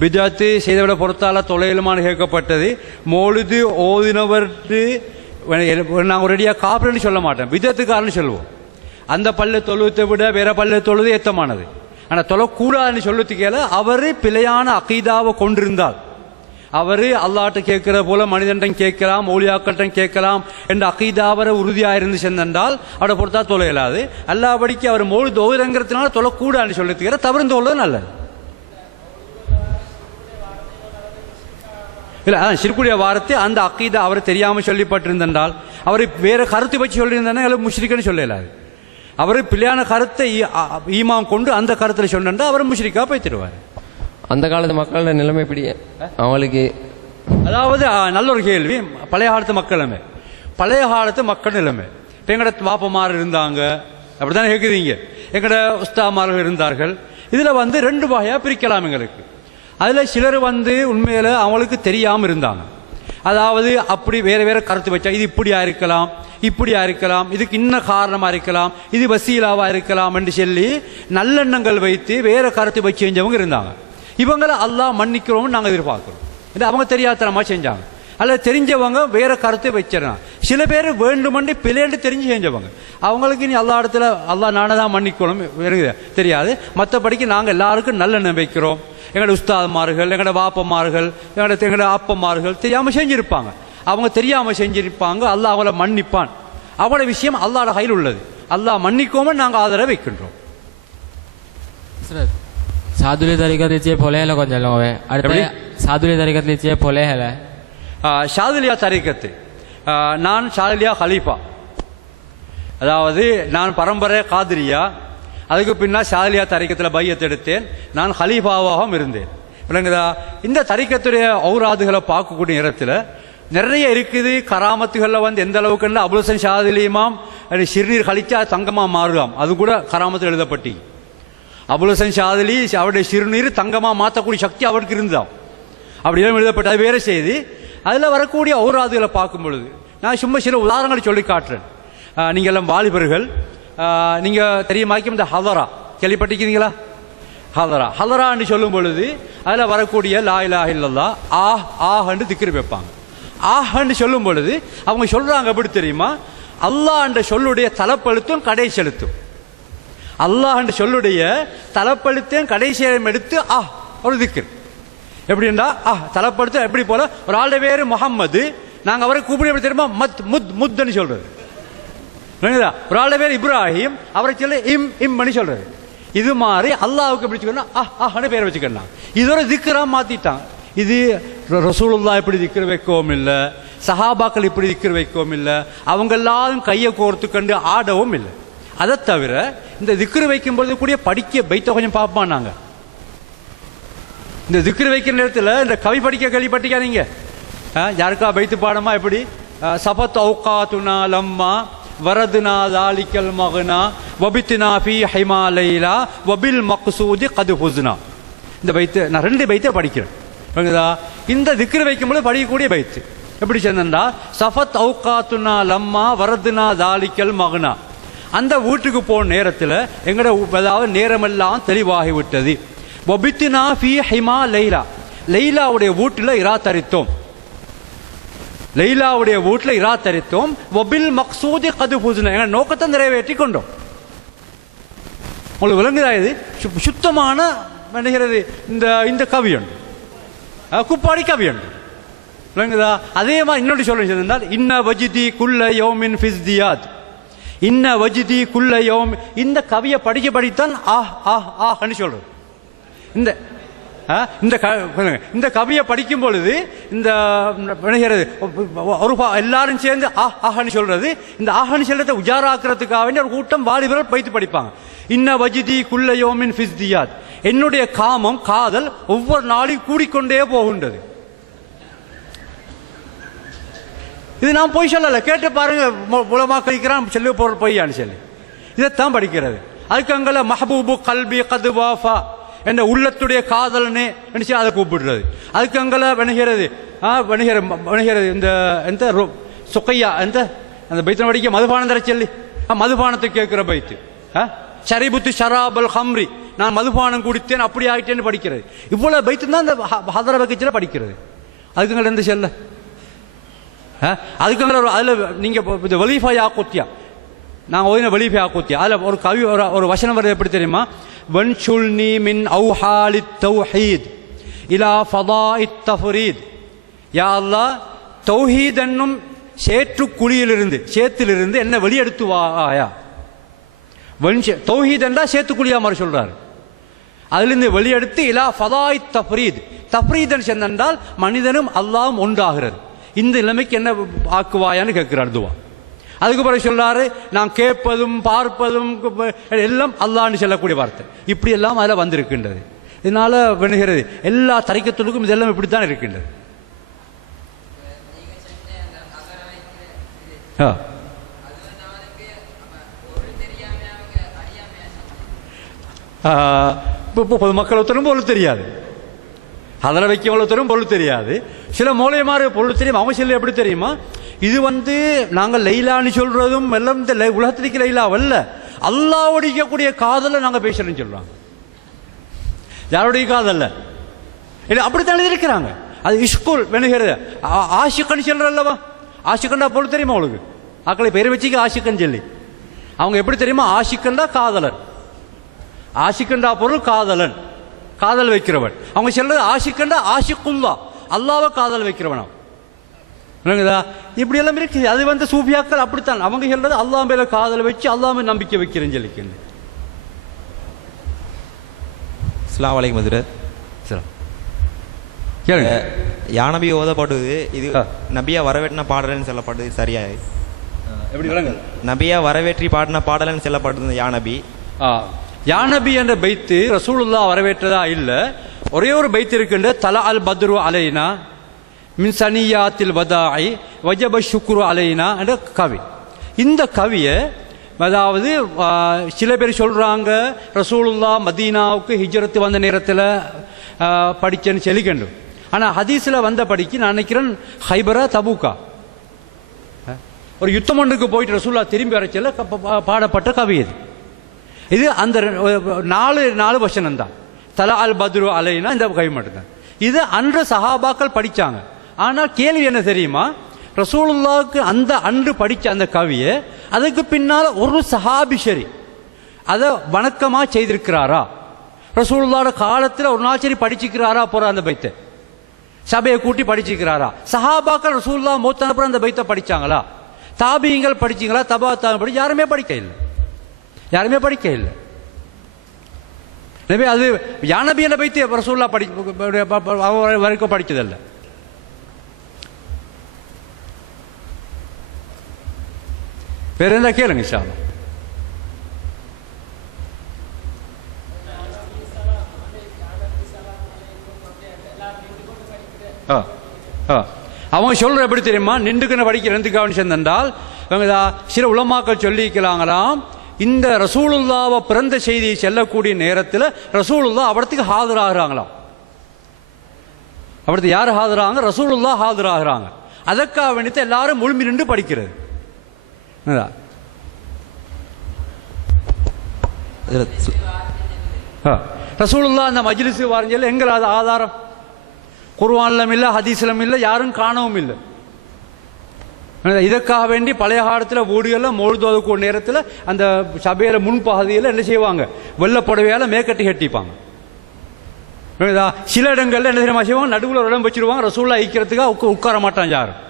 பிதாத்து செய்தவரை பொறுத்தால தொலைலுமான கேட்கப்பட்டது. மௌலிது ஓதினவர்ட்டு நாங்கள் ரெடியாக காப்பிரன்னு சொல்ல மாட்டோம், பிதாத்துக்காரன்னு சொல்லுவோம். அந்த பள்ளி தொழுவத்தை விட வேற பள்ளி தொழுது ஏத்தமானது. ஆனால் தொழக்கூடாதுன்னு சொல்லுறதுக்கேல அவர் பிழையான அகீதாவை கொண்டிருந்தால், அவர் அல்லாட்ட கேட்கிற போல மனிதன் கேட்கலாம், மௌலியாக்கள்கிட்ட கேட்கலாம் என்ற அகீதாவரை உறுதியாக இருந்து சென்றால் அவரை பொறுத்தா தொலை இயலாது. அல்லாபடிக்கு அவர் மொழி தோகிறங்கிறதுனால தொழக்கூடாதுன்னு சொல்லிட்டு தவிர்த்து கொள்வது நல்லது. இல்லை, அதான் ஷிர்குடைய வார்த்தை அந்த அகீதா அவர் தெரியாமல் சொல்லிப்பட்டிருந்தால், அவர் வேற கருத்து வச்சு சொல்லியிருந்தால் முஷ்ரிக்குன்னு சொல்ல இயலாது. அவர் பிள்ளையான கருத்தை ஈமாம் கொண்டு அந்த கருத்தில் சொன்னா அவர் முஷ்ரிக்கா போய்த்திடுவார். அந்த காலத்து மக்களோட நிலைமை எப்படி அவங்களுக்கு? அதாவது நல்ல ஒரு கேள்வி. பழைய காலத்து மக்கள் நிலைமை இப்போ எங்கட வாப்பமார் இருந்தாங்க, அப்படித்தானே கேட்குறீங்க. எங்கட உஸ்தாமார்கள் இருந்தார்கள். இதில் வந்து 2 வகையாக பிரிக்கலாம் எங்களுக்கு. அதில் சிலர் வந்து உண்மையில் அவங்களுக்கு தெரியாமல் இருந்தாங்க. அதாவது அப்படி வேற வேற கருத்து வச்சா இது இப்படியா இருக்கலாம், இப்படியா இருக்கலாம், இதுக்கு இன்ன காரணமாக இருக்கலாம், இது வசீலாவாக இருக்கலாம் என்று சொல்லி நல்லெண்ணங்கள் வைத்து வேற கருத்து வச்சு செஞ்சவங்க இருந்தாங்க. இவங்களை அல்லாஹ் மன்னிக்கிறோம்னு நாங்கள் எதிர்பார்க்கிறோம். அவங்க தெரியாதனமா செஞ்சாங்க, அல்லது தெரிஞ்சவங்க வேற கருத்தை வச்சிடறாங்க. சில பேர் வேண்டுமென்று பிள்ளைன்னு தெரிஞ்சு செஞ்சவங்க, அவங்களுக்கு நீ அல்லா இடத்துல அல்லாஹ் நானதான் மன்னிக்கணும் தெரியாது. மற்றபடிக்கு நாங்கள் எல்லாருக்கும் நல்லெண்ணம் வைக்கிறோம். எங்களோட உஸ்தாதுமார்கள், எங்களோட வாப்பமார்கள், எங்களோட அப்பமார்கள் தெரியாமல் செஞ்சிருப்பாங்க. அவங்க தெரியாமல் செஞ்சிருப்பாங்க, அல்லாஹ் அவங்கள மன்னிப்பான். அவங்களோட விஷயம் அல்லாஹ்வோட கையில் உள்ளது. அல்லாஹ் மன்னிக்கோம நாங்கள் ஆதரவு வைக்கின்றோம். சாதுரிய தரிகத்திலே பொலேல கொஞ்சம் சொல்லுங்க. அடுத்து சாதுரிய தரிகத்திலே பொலேல. ஷாதுலியா தரிகத்து, நான் ஷாதுலியா ஹலீஃபா, அதாவது நான் பரம்பரை காதிரியா, அதுக்கு பின்னால் ஷாதுலியா தரிகத்தில் பையத் எடுத்தேன், நான் ஹலீஃபாவாகவும் இருந்தேன். விளங்குதா? இந்த தரிக்கத்துடைய ஔராதுகளை பார்க்கக்கூடிய நேரத்தில் நிறைய இருக்குது. கராமத்துகளில் வந்து எந்த அளவுக்குன்னா அபுல் ஹசன் ஷாதுலி இமாம் சிறுநீர் கழிச்சா தங்கமாக மாறுகாம், அது கூட கராமத்தில் எழுதப்பட்டி. அபுல் ஹசன் ஷாதுலி அவருடைய சிறுநீர் தங்கமாக மாற்றக்கூடிய சக்தி அவருக்கு இருந்தான், அப்படியெல்லாம் எழுதப்பட்ட அது வேற செய்தி. அதில் வரக்கூடிய ஔராதுகளை பார்க்கும் பொழுது நான் சும்மா சில உதாரணங்களை சொல்லி காட்டுறேன். நீங்கள் எல்லாம் வாலிபர்கள், நீங்கள் தெரியுமாக்கி இந்த ஹதரா கேள்விப்பட்டிருக்கீங்களா? ஹதரா ஹதரான்னு சொல்லும் பொழுது அதில் வரக்கூடிய லா இலாஹ இல்லல்லாஹ் ஆஹ்ன்னு திக்ரு வைப்பாங்க. ஆஹ்ன்னு சொல்லும் பொழுது அவங்க சொல்றாங்க எப்படி தெரியுமா? அல்லாஹ் என்ற சொல்லுடைய தலப்பெழுத்தும் கடைசி எழுத்தும், அல்லாஹ் என்ற சொல்லுடைய தலப்பெழுத்தையும் கடைசியும் எடுத்து ஒரு திக்ரு. எப்படின்னா தலப்படுத்த எப்படி போல ஒரு ஆளுடைய பேரு முகம்மது, நாங்க அவரை கூப்பிடு எப்படி தெரியுமா? முத்துன்னு சொல்றது. ஒரு ஆளுடைய பேர் இப்ராஹிம், அவரை சொல்ல இம் பண்ணி சொல்றது. இது மாதிரி அல்லாஹ்வுக்கு எப்படி வச்சுக்கணும்? பேர் வச்சுக்கலாம். இது ஒரு திக்ரா மாத்திட்டாங்க. இது ரசூலுல்லாஹ் இப்படி திக்ர் வைக்கவும் இல்லை, சஹாபாக்கள் இப்படி திக்ர் வைக்கவும் இல்லை, அவங்க எல்லாரும் கையை கோர்த்து கண்டு ஆடவும் இல்லை. அதை தவிர இந்த திக்ர் வைக்கும் பொழுது கூடிய படிக்க பைத்த கொஞ்சம் பார்ப்பான். நாங்க இந்த திக்ரு வைக்கிற நேரத்தில் இந்த கவி படிக்க கேள்விப்பட்டிக்கா நீங்க? யாருக்கா பைத்து பாடமா? எப்படி சபத் அவுகாத்துனா லம்மா வரதுனா தாலிக்கல் மகனா வபித்னா ஃபீ ஹிமாலைலா வபில் மக்சூதி கது ஹுஸ்னா. இந்த பைத்து நான் 2 பைத்தை படிக்கிறேன். இந்த திக்ரு வைக்கும்போது படிக்கக்கூடிய பைத்து எப்படி சேர்ந்தா சஃபத் அவுகாத்துனா லம்மா வரதுனா தாலிக்கல் மகனா. அந்த வீட்டுக்கு போன நேரத்தில் எங்கட அதாவது நேரமெல்லாம் தெளிவாகி விட்டது. வபித்னா ஃபீ ஹிமா லைலா, லைலாவுடைய வீட்டில் இராத்தரித்தோம், லைலாவுடைய வீட்டில் இராத்தரித்தோம். வபில் மக்சூதி கது ஹுஸ்னா, எங்க நோக்கத்தை நிறைவேற்றி கொண்டோம். உங்களுக்கு விளங்குதா? இது சுத்தமான நினைக்கிறது. இந்த கவி உண்டு, குப்பாடி கவி உண்டு, விளங்குதா? அதே மாதிரி இன்னொன்று சொல்ல இன்ன வஜிதி குல்ல யௌமின் ஃபிஸ்தியாத், இன்ன வஜிதி குல்ல யௌம். இந்த கவியை படித்தான் ஆஹ்ன்னு சொல்றது. இந்த கவியை படிக்கும் பொழுது இந்த எல்லாரும் சேர்ந்து ஆஹ்ன்னு சொல்றது. இந்த ஆஹ்ன்னு சொல்றதை உஜாராக்கிறதுக்காக வேண்டிய ஒரு கூட்டம் வாலிபர்கள் பைத்து படிப்பாங்க. இன்ன வஜிதி குல்ல யௌமின் ஃபிஸ்தியாத், என்னுடைய காமம் காதல் ஒவ்வொரு நாளையும் கூடிக்கொண்டே போகின்றது. இது நான் போய் சொல்லல, கேட்டு பாருங்க. மூலமா கழிக்கிறான் செல்லு பொருள் பொய்யான்னு சொல்லி இதைத்தான் படிக்கிறது. அதுக்கு அங்கல மஹபூபு கல்பி கதுவாஃபா என்ற உள்ளத்துடைய காதலனே நினைச்சு அதை கூப்பிடுறது. அதுக்கு அங்கல வணிகிறது இந்த சுக்கையா அந்த பைத்தனை படிக்க மதுபானம் தர சொல்லி மதுபானத்தை கேட்கிற பைத்து. ஷரிபுத்து ஷராபல் ஹம்ரி, நான் மதுபானம் குடித்தேன் அப்படி ஆகிட்டேன்னு படிக்கிறது. இவ்வளவு பைத்து தான் இந்த ஹதர பக்கத்தில் படிக்கிறது. அதுக்கு எந்த செல்ல அதுக்கு அதுல நீங்க வலீஃபா யாக்கூத்தியா, நாங்கள் ஓதின வலீஃபா யாக்கூத்தியா, அதுல ஒரு கவி ஒரு வசனம் வருது எப்படி தெரியுமா? வன்சுல்னி மின் அவுஹாலித் தௌஹீத் இலா ஃபதாஇத் தஃரீத். யா அல்லாஹ், தௌஹீத் என்னும் சேற்றுக்குழியிலிருந்து சேத்திலிருந்து என்ன வெளியெடுத்து வாயா. தௌஹீத் என்றா சேத்துக்குழியா மாதிரி சொல்றாரு. அதிலிருந்து வெளியெடுத்து இலா ஃபதாஇத் தஃரீத், தஃரீத் என்றால் மனிதனும் அல்லாஹ்வும் ஒன்றாகிறது. இந்த நிலைமைக்கு என்ன ஆக்குவாயான்னு கேட்கிறார் துவா. அதுக்கு பிறகு சொல்றாரு, நான் கேட்பதும் பார்ப்பதும் எல்லாம் அல்லாஹ்னு சொல்லக்கூடிய வார்த்தை. இப்படி எல்லாம் அதில் வந்திருக்கின்றது. இதனால விணுகிறது எல்லா தரிக்கத்துக்கும் இதெல்லாம் இப்படித்தான் இருக்கின்றது. பொதுமக்கள் ஒருத்தரும் பொருள் தெரியாது, அதில் வைக்கவளத்தரும் பொருள் தெரியாது. சில மூலையமாறு பொருள் தெரியும். அவங்க சொல்ல எப்படி தெரியுமா? இது நாங்கள் லைலான்னு சொல்றதும் எல்லாம் இந்த உலகத்திற்கு லைலா அல்ல, அல்லாஹ்வுடைய காதலை நாங்கள் பேசுறோம்னு சொல்றாங்க. யாருடைய காதல்ல இல்லை, அப்படித்தான் எழுதியிருக்கிறாங்க. அது இஸ்கூல் வேணுகிறது. ஆஷிக்கன்னு சொல்ற அல்லவா? ஆஷிக்கண்டா பொருள் தெரியுமா அவளுக்கு? ஆக்களை பேர் வச்சுக்க ஆஷிக்கன்னு சொல்லி. அவங்க எப்படி தெரியுமா? ஆஷிக்கண்டா காதலன், ஆஷிக்கண்டா பொருள் காதலன், காதல் வைக்கிறவன். அவங்க சொல்றது ஆஷிக்கண்டா ஆஷிக்குல்லா, அல்லாஹ்வை காதல் வைக்கிறவனா. இப்படி எல்லாம் இருக்கு. அது சூஃபியாக்கள் அப்படித்தான். அவங்க சொல்றது அல்லாஹ் மேல காதல் வச்சு அல்லாஹ் மேல நம்பிக்கை வைக்கிறேன்னு சொல்லிக்க. அஸ்ஸலாமு அலைக்கும் ஹஜ்ரத். சரி கேளுங்க. யானபி ஓதப்படுவது இது நபியா வரவேற்றின பாடல்னு சொல்லப்படுது சரியா? எப்படி விளங்க? நபியா வரவேற்றி பாடின பாடல்னு சொல்லப்படுது யானபி. யானபி என்ற பைத்து ரசூலுல்லா வரவேற்றதா இல்ல. ஒரே ஒரு பைத்து இருக்கின்ற தலா அல் பத்ரு அலைனா மின் சனியாத்தில் வதாய் வஜப ஷுக்ரு அலைனா என்ற கவி. இந்த கவியை அதாவது சில பேர் சொல்றாங்க ரசூலுல்லா மதீனாவுக்கு ஹிஜ்ரத்து வந்த நேரத்தில் படிச்சேன்னு சொல்லிக்கண்டும். ஆனால் ஹதீஸில் வந்த படிக்கு நான் நினைக்கிறேன் ஹைபரா தபூக்கா ஒரு யுத்தம் ஒன்றுக்கு போயிட்டு ரசூல்லா திரும்பி வரைச்சல பாடப்பட்ட கவி இது. இது அந்த 4 வசனம் தான். தலா அல் பத்ரு அலைனா இந்த கவி மட்டும்தான். இது அன்று சஹாபாக்கள் படித்தாங்க. ஆனால் கேள்வி என்ன தெரியுமா, ரசூலுல்லாவுக்கு அந்த அன்று படித்த அந்த கவியை அதுக்கு பின்னால் ஒரு சஹாபி சரி அதை வணக்கமாக செய்திருக்கிறாரா? ரசூலுல்லாவோட காலத்தில் ஒரு நாள் சரி படிச்சுக்கிறாரா போற அந்த பைத்தை சபையை கூட்டி படிச்சுக்கிறாரா? சஹாபாக்கள் ரசூலுல்லா மூத்தான அப்புறம் அந்த பைத்தை படிச்சாங்களா? தாபியங்கள் படிச்சிங்களா? தபா தாபி படி யாருமே படிக்க இல்லை. யாருமே படிக்க இல்லை. எனவே அது யானபி என்ற பைத்தை ரசூலுல்லா வரைக்கும் படித்ததில்லை. வேற என்ன கேளுங்க இன்ஷா அல்லாஹ். அவங்க சொல்ற எப்படி தெரியுமா, நின்றுக்குன்னு படிக்கிற எந்த கவனிச்சு என்றால் சில உலமாக்கள் சொல்லிக்கலாங்களாம், இந்த ரசூலுல்லாவை பிறந்த செய்தியை செல்லக்கூடிய நேரத்தில் ரசூலுல்லா அவடத்துக்கு ஹாஜராகிறாங்களாம். அவடத்து யார் ஹாஜராங்க? ரசூலுல்லா ஹாஜராகிறாங்க. அதற்காக வேண்டிய எல்லாரும் முழுமி நின்று படிக்கிறது. ரசூலுல்லா அந்த மஜ்லிஸ் வாரஞ்சல் எங்கள் அது ஆதாரம் குர்ஆன்லும் இல்லை, ஹதீஸ்லும் இல்லை, யாரும் காணவும் இல்லை. இதற்காக வேண்டி பழைய காலத்தில் வீடுகளில் மொழுதுவதற்கு நேரத்தில் அந்த சபையில முன்பகுதியில் என்ன செய்வாங்க, வெள்ளப்புடவையால் மேக்கட்டி கட்டிப்பாங்க. சில இடங்கள்ல என்ன தெரியுமா செய்வாங்க, நடுவில் ஒரு இடம் வச்சிருவாங்க, ரசூலுல்லாஹ் ஐக்கிறதுக்காக உட்கார மாட்டான் யாரும்.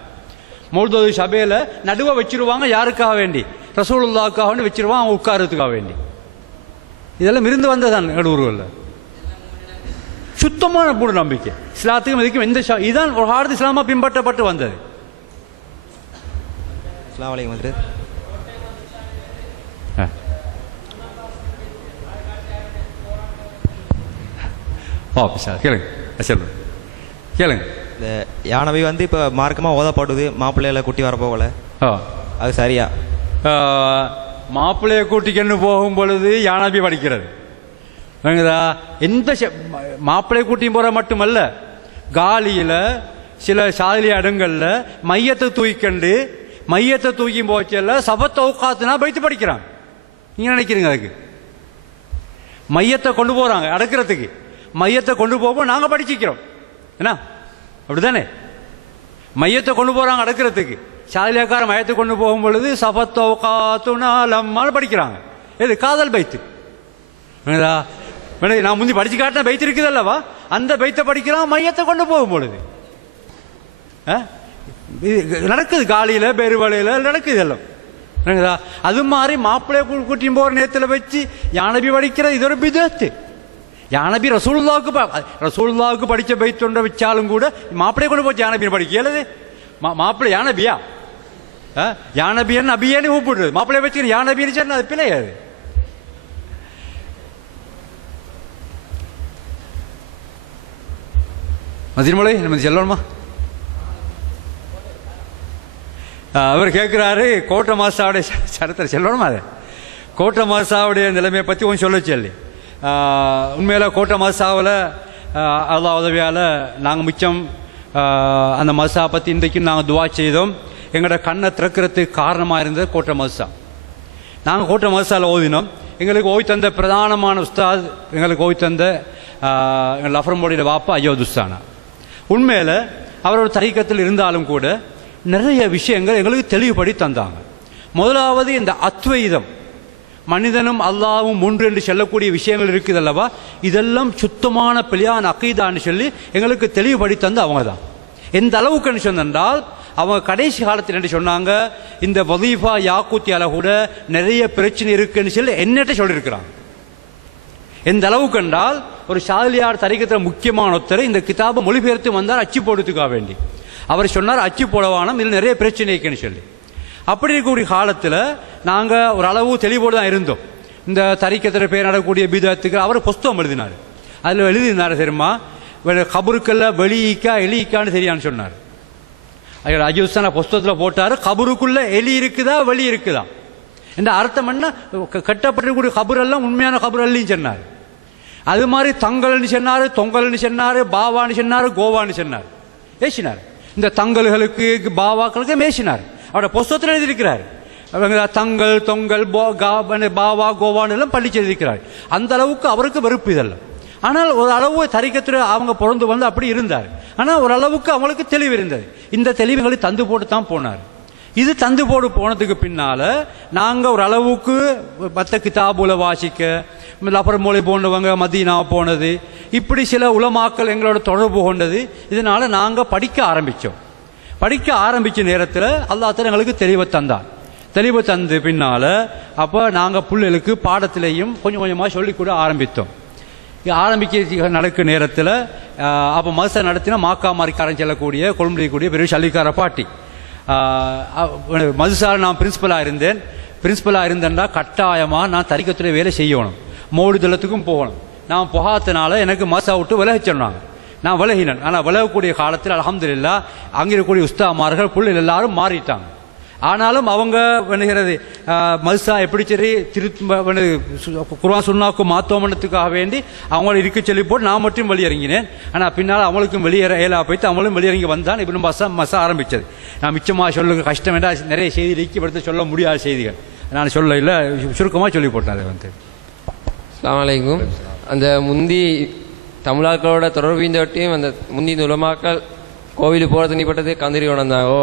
மௌலூது சபையில நடுவை வச்சிருவாங்க. யாருக்காக வேண்டி? ரசூலுல்லாஹ்வுக்காக வேண்டி வச்சிருவாங்க, அவங்க உட்காரத்துக்காக வேண்டி. இதெல்லாம் இருந்து வந்ததான் நடுவர்களில். சுத்தமான மூட நம்பிக்கை. இஸ்லாத்துக்கும் இதுக்கும் எந்த இதுதான் ஒரு காலத்து இஸ்லாமா பின்பற்றப்பட்டு வந்தது. அஸ்ஸலாமு அலைக்கும் ஹஜ்ரத். கேளுங்க கேளுங்க. இந்த யானபி வந்து இப்போ மார்க்கமாக ஓதப்படுது, மாப்பிள்ளையில குட்டி வரப்போகல, அது சரியா? மாப்பிள்ளையை கூட்டிக்கன்னு போகும் பொழுது யானபி படிக்கிறது எந்த மாப்பிள்ளை கூட்டியும் போற மட்டுமல்ல, காலியில சில சாதலி இடங்கள்ல மையத்தை தூக்கிக்கண்டு மையத்தை தூக்கி போச்சல சபத்தை உட்காத்துனா பைத்து படிக்கிறாங்க. நீங்க நினைக்கிறீங்க அதுக்கு மையத்தை கொண்டு போறாங்க அடக்கிறதுக்கு, மையத்தை கொண்டு போவோம் நாங்க படிச்சுக்கிறோம் என்ன, அப்படித்தானே? மையத்தை கொண்டு போறாங்க அடக்கிறதுக்கு, சாதலியாக்கார மையத்தை கொண்டு போகும் பொழுது சபத்தை உட்காத்துனால படிக்கிறாங்க. இது காதல் பைத்து. நான் முந்தி படிச்சு காட்டின பைத்து இருக்குது அல்லவா, அந்த பைத்தை படிக்கிறான் மையத்தை கொண்டு போகும் பொழுது. நடக்குது காலியில பெருவலையில நடக்குது எல்லாம். அது மாதிரி மாப்பிள்ளைய கூட்டியும் போற நேரத்தில் வச்சு யானபி படிக்கிறது இது ஒரு பிதத்து. யானபி ரசூலுல்லாவுக்கு படிச்ச பைத்தொண்ட வச்சாலும் கூட மாப்பிள்ளைய கொண்டு போச்சு யானபி படிக்கலது. மாப்பிள்ளை யானபியா, யானபியன் நபியன்னு கூப்பிடுறது, மாப்பிள்ளைய வச்சு யானபின்னு அது பிள்ளையாது. மதிமலை நம்ம செல்லணுமா? அவர் கேட்கிறாரு கோட்டை மாசாவுடைய சரித்திரம் செல்லணுமா? அது கோட்டை மாசாவுடைய நிலைமையை பற்றி கொஞ்சம் சொல்ல சொல்லி. உண்மையில கோட்டை மாசாவில் அல்லாஹ் உதவியால் நாங்கள் மிச்சம் அந்த மசா பற்றி இன்றைக்கும் நாங்கள் துவா செய்தோம். எங்களோட கண்ணை திறக்கிறதுக்கு காரணமாக இருந்தது கோட்டை மசா. நாங்கள் கோட்டை மசாவில் ஓதினோம். எங்களுக்கு ஓய் தந்த பிரதானமான உஸ்தாத், எங்களுக்கு ஓய் தந்த எங்கள் லஃபரமோடைய வாப்பா அய்யோதுஸ்தானா. உண்மையில் அவரோட தரீக்கத்தில் இருந்தாலும் கூட நிறைய விஷயங்கள் எங்களுக்கு தெளிவுபடி தந்தாங்க. முதலாவது இந்த அத்வைதம், மனிதனும் அல்லாவும் ஒன்று என்று சொல்லக்கூடிய விஷயங்கள் இருக்குது அல்லவா, இதெல்லாம் சுத்தமான பிழையான அக்கீதான்னு சொல்லி எங்களுக்கு தெளிவுபடி தந்து அவங்க தான். எந்த அளவுக்குன்னு சொன்னால் அவங்க கடைசி காலத்தில் என்று சொன்னாங்க, இந்த வதீஃபா யாக்கூத்தியால கூட நிறைய பிரச்சனை இருக்குன்னு சொல்லி என்னட்ட சொல்லியிருக்கிறாங்க. எந்த அளவுக்கு என்றால் ஒரு ஷாதிலியார் தரிக்கத்தில் முக்கியமான ஒருத்தர் இந்த கிதாபை மொழிபெயர்த்து வந்தார் அச்சு போடுறதுக்காக வேண்டி. அவர் சொன்னார் அச்சு போடவானம், இதில் நிறைய பிரச்சனை இருக்குன்னு சொல்லி. அப்படி இருக்கக்கூடிய காலத்தில் நாங்கள் ஒரு அளவு தெளிவோடு தான் இருந்தோம். இந்த தரிக்கத்தில் பேர் நடக்கக்கூடிய பீதத்துக்கு அவர் புஸ்தகம் எழுதினார். அதில் எழுதினார் தெரியுமா, கபருக்கெல்லாம் வெளியிக்கா எலிக்கான்னு தெரியான்னு சொன்னார். அஜுஸ்தான புஸ்தகத்தில் போட்டார், கபருக்குள்ள எலி இருக்குதா வெளி இருக்குதா இந்த அர்த்தம் என்ன, கட்டப்பட்டிருக்கக்கூடிய கபரெல்லாம் உண்மையான கபர் அல்லின்னு சொன்னார். அது மாதிரி தங்கல்னு சொன்னார், தொங்கல்னு சொன்னார், பாவான்னு சொன்னார், கோவான்னு சொன்னார், ஏசினார். இந்த தங்கல்களுக்கு பாவாக்களுக்கு மேசினார். அவரோட புஸ்தகத்தில் எழுதியிருக்கிறார். தங்கல் தொங்கல் பாவா கோவான்னு எல்லாம் பள்ளிச்சு எழுதியிருக்கிறார். அந்த அளவுக்கு அவருக்கு வெறுப்பு இதெல்லாம். ஆனால் ஒரு அளவு தரிக்கத்துல அவங்க பிறந்து வந்து அப்படி இருந்தார். ஆனால் ஓரளவுக்கு அவங்களுக்கு தெளிவு இருந்தது. இந்த தெளிவுகளை தந்து போட்டு தான் போனார். இது தந்து போடு போனதுக்கு பின்னால நாங்கள் ஒரு அளவுக்கு மற்ற கிதாபுல வாசிக்க, அப்புறம் மொழி போனவங்க மதீனா போனது, இப்படி சில உலமாக்கள் எங்களோட தொடர்பு கொண்டது. இதனால நாங்கள் படிக்க ஆரம்பித்தோம். படிக்க ஆரம்பித்த நேரத்தில் அல்லாஹ் எங்களுக்கு தெளிவை தந்தார். தெளிவை தந்து பின்னால அப்போ நாங்கள் பிள்ளைகளுக்கு பாடத்திலையும் கொஞ்சம் கொஞ்சமாக சொல்லிக்கூட ஆரம்பித்தோம். ஆரம்பிக்க நடக்கிற நேரத்தில் அப்போ மதசை நடத்தினா மாக்காமாரிக்காரன் செல்லக்கூடிய கொழும்புக்கூடிய பெரிய சல்லிக்கார பாட்டி மதுசால நான் பிரின்சிபலாக இருந்தேன். பிரின்சிபலாக இருந்தேன்னா கட்டாயமாக நான் தரிக்கத்துறை வேலை செய்யணும், மோடுதளத்துக்கும் போகணும். நான் போகாதனால எனக்கு மசா விட்டு விலகி சொன்னாங்க. நான் விலகினேன். ஆனால் விலகக்கூடிய காலத்தில் அல்ஹம்துலில்லாஹ் அங்கே இருக்கக்கூடிய உஸ்தாமார்கள் பிள்ளைகள் எல்லாரும் மாறிட்டாங்க. ஆனாலும் அவங்க பண்ணுகிறது மதுசா எப்படி சரி குர்ஆன் சுன்னாவுக்கு மாத்தோமனத்துக்காக வேண்டி அவங்கள இருக்க சொல்லி போட்டு நான் மட்டும் வெளியிறங்கினேன். ஆனால் பின்னால் அவங்களுக்கும் வெளியேற ஏலா போய்த்து அவங்களும் வெளியிறங்கி வந்தான். இப்படி மசா ஆரம்பித்தது. நான் மிச்சமாக சொல்லுங்க கஷ்டம் வேண்டாம், நிறைய செய்தி இறுக்கிப்படுத்த சொல்ல முடியாத செய்திகள் நான் சொல்ல இல்லை, சுருக்கமாக சொல்லி போட்டேன். அதை வந்து அஸ்ஸலாமு அலைக்கும். அந்த முந்தி தமிழாக்களோட தொடர்பு தொட்டியும் அந்த முந்தி இந்த உலமாக்கள் கோவிலுக்கு போகிறது தனிப்பட்டது கந்திரி கொண்டாந்தாங்க.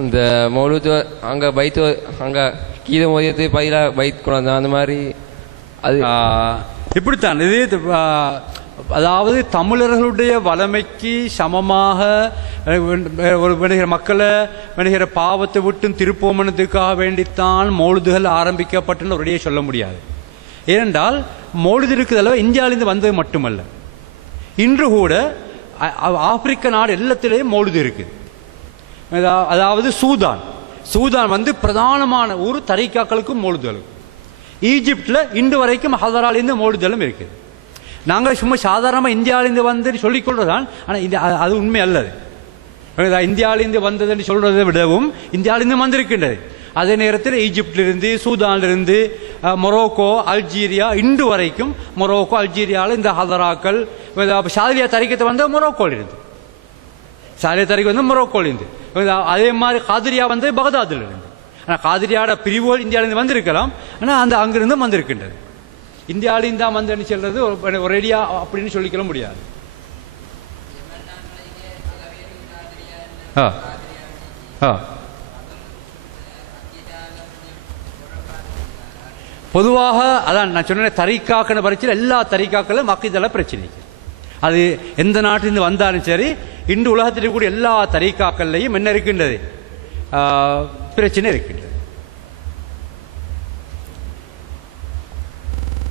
அந்த மௌலூத்து அங்கே பைத்து அங்கே கீத மோதியத்து பயில பைத் கொண்டாந்தாங்க. அந்த மாதிரி அது இப்படித்தான் இது. அதாவது தமிழர்களுடைய வளமைக்கு சமமாக ஒரு மக்களை விடுகிற பாவத்தை விட்டும் திருப்போமனத்துக்காக வேண்டித்தான் மௌலுதுகள் ஆரம்பிக்கப்பட்டுன்னு ஒரே சொல்ல முடியாது. ஏனென்றால் மௌலுது இருக்கிறதளவு இந்தியாவிலிருந்து வந்தது மட்டுமல்ல, இன்று கூட ஆப்பிரிக்க நாடு எல்லாத்திலேயும் மௌலுது இருக்குது. அதாவது சூதான் வந்து பிரதானமான ஒரு தரிக்காக்களுக்கும் மௌலுதுகளுக்கும். ஈஜிப்டில் இன்று வரைக்கும் ஹதராலேருந்து மௌலுதுகளும் இருக்குது. நாங்கள் சும்மா சாதாரணமாக இந்தியாவிலேருந்து வந்து சொல்லிக்கொள்றதான், ஆனால் அது உண்மை அல்லது. இந்தியாவிலேருந்து வந்ததுன்னு சொல்றதை விடவும் இந்தியாவிலேருந்து வந்திருக்கின்றது. அதே நேரத்தில் ஈஜிப்டிலிருந்து, சூதானிலிருந்து, மொரோக்கோ, அல்ஜீரியா, இன்று வரைக்கும் மொரோக்கோ அல்ஜீரியாவில் இந்த ஹதராக்கள் ஷாதிலியா தரிக்கத்தை வந்து மொரோக்கோல் இருந்து, ஷாதிலியா தரிக்க வந்து மொரோக்கோல் இருந்து. அதே மாதிரி காதிரியா வந்து பகதாதில் இருந்து. ஆனால் காதிரியாவோட பிரிவுகள் இந்தியாவிலிருந்து வந்திருக்கலாம், ஆனால் அந்த அங்கிருந்தும் வந்திருக்கின்றது. இந்தியாவிலிருந்து தான் வந்து சொல்றது ஒரேடியா அப்படின்னு சொல்லிக்கல முடியாது. பொதுவாக அதான் நான் சொன்ன தரிக்காக்கின பரிச்சை எல்லா தரிக்காக்களும் அக்கீதால பிரச்சனை. அது எந்த நாட்டிலிருந்து வந்தாலும் சரி, இன்று உலகத்தில் இருக்கக்கூடிய எல்லா தரிக்காக்கள்லையும் என்ன இருக்கின்றது, பிரச்சனை இருக்கின்றது.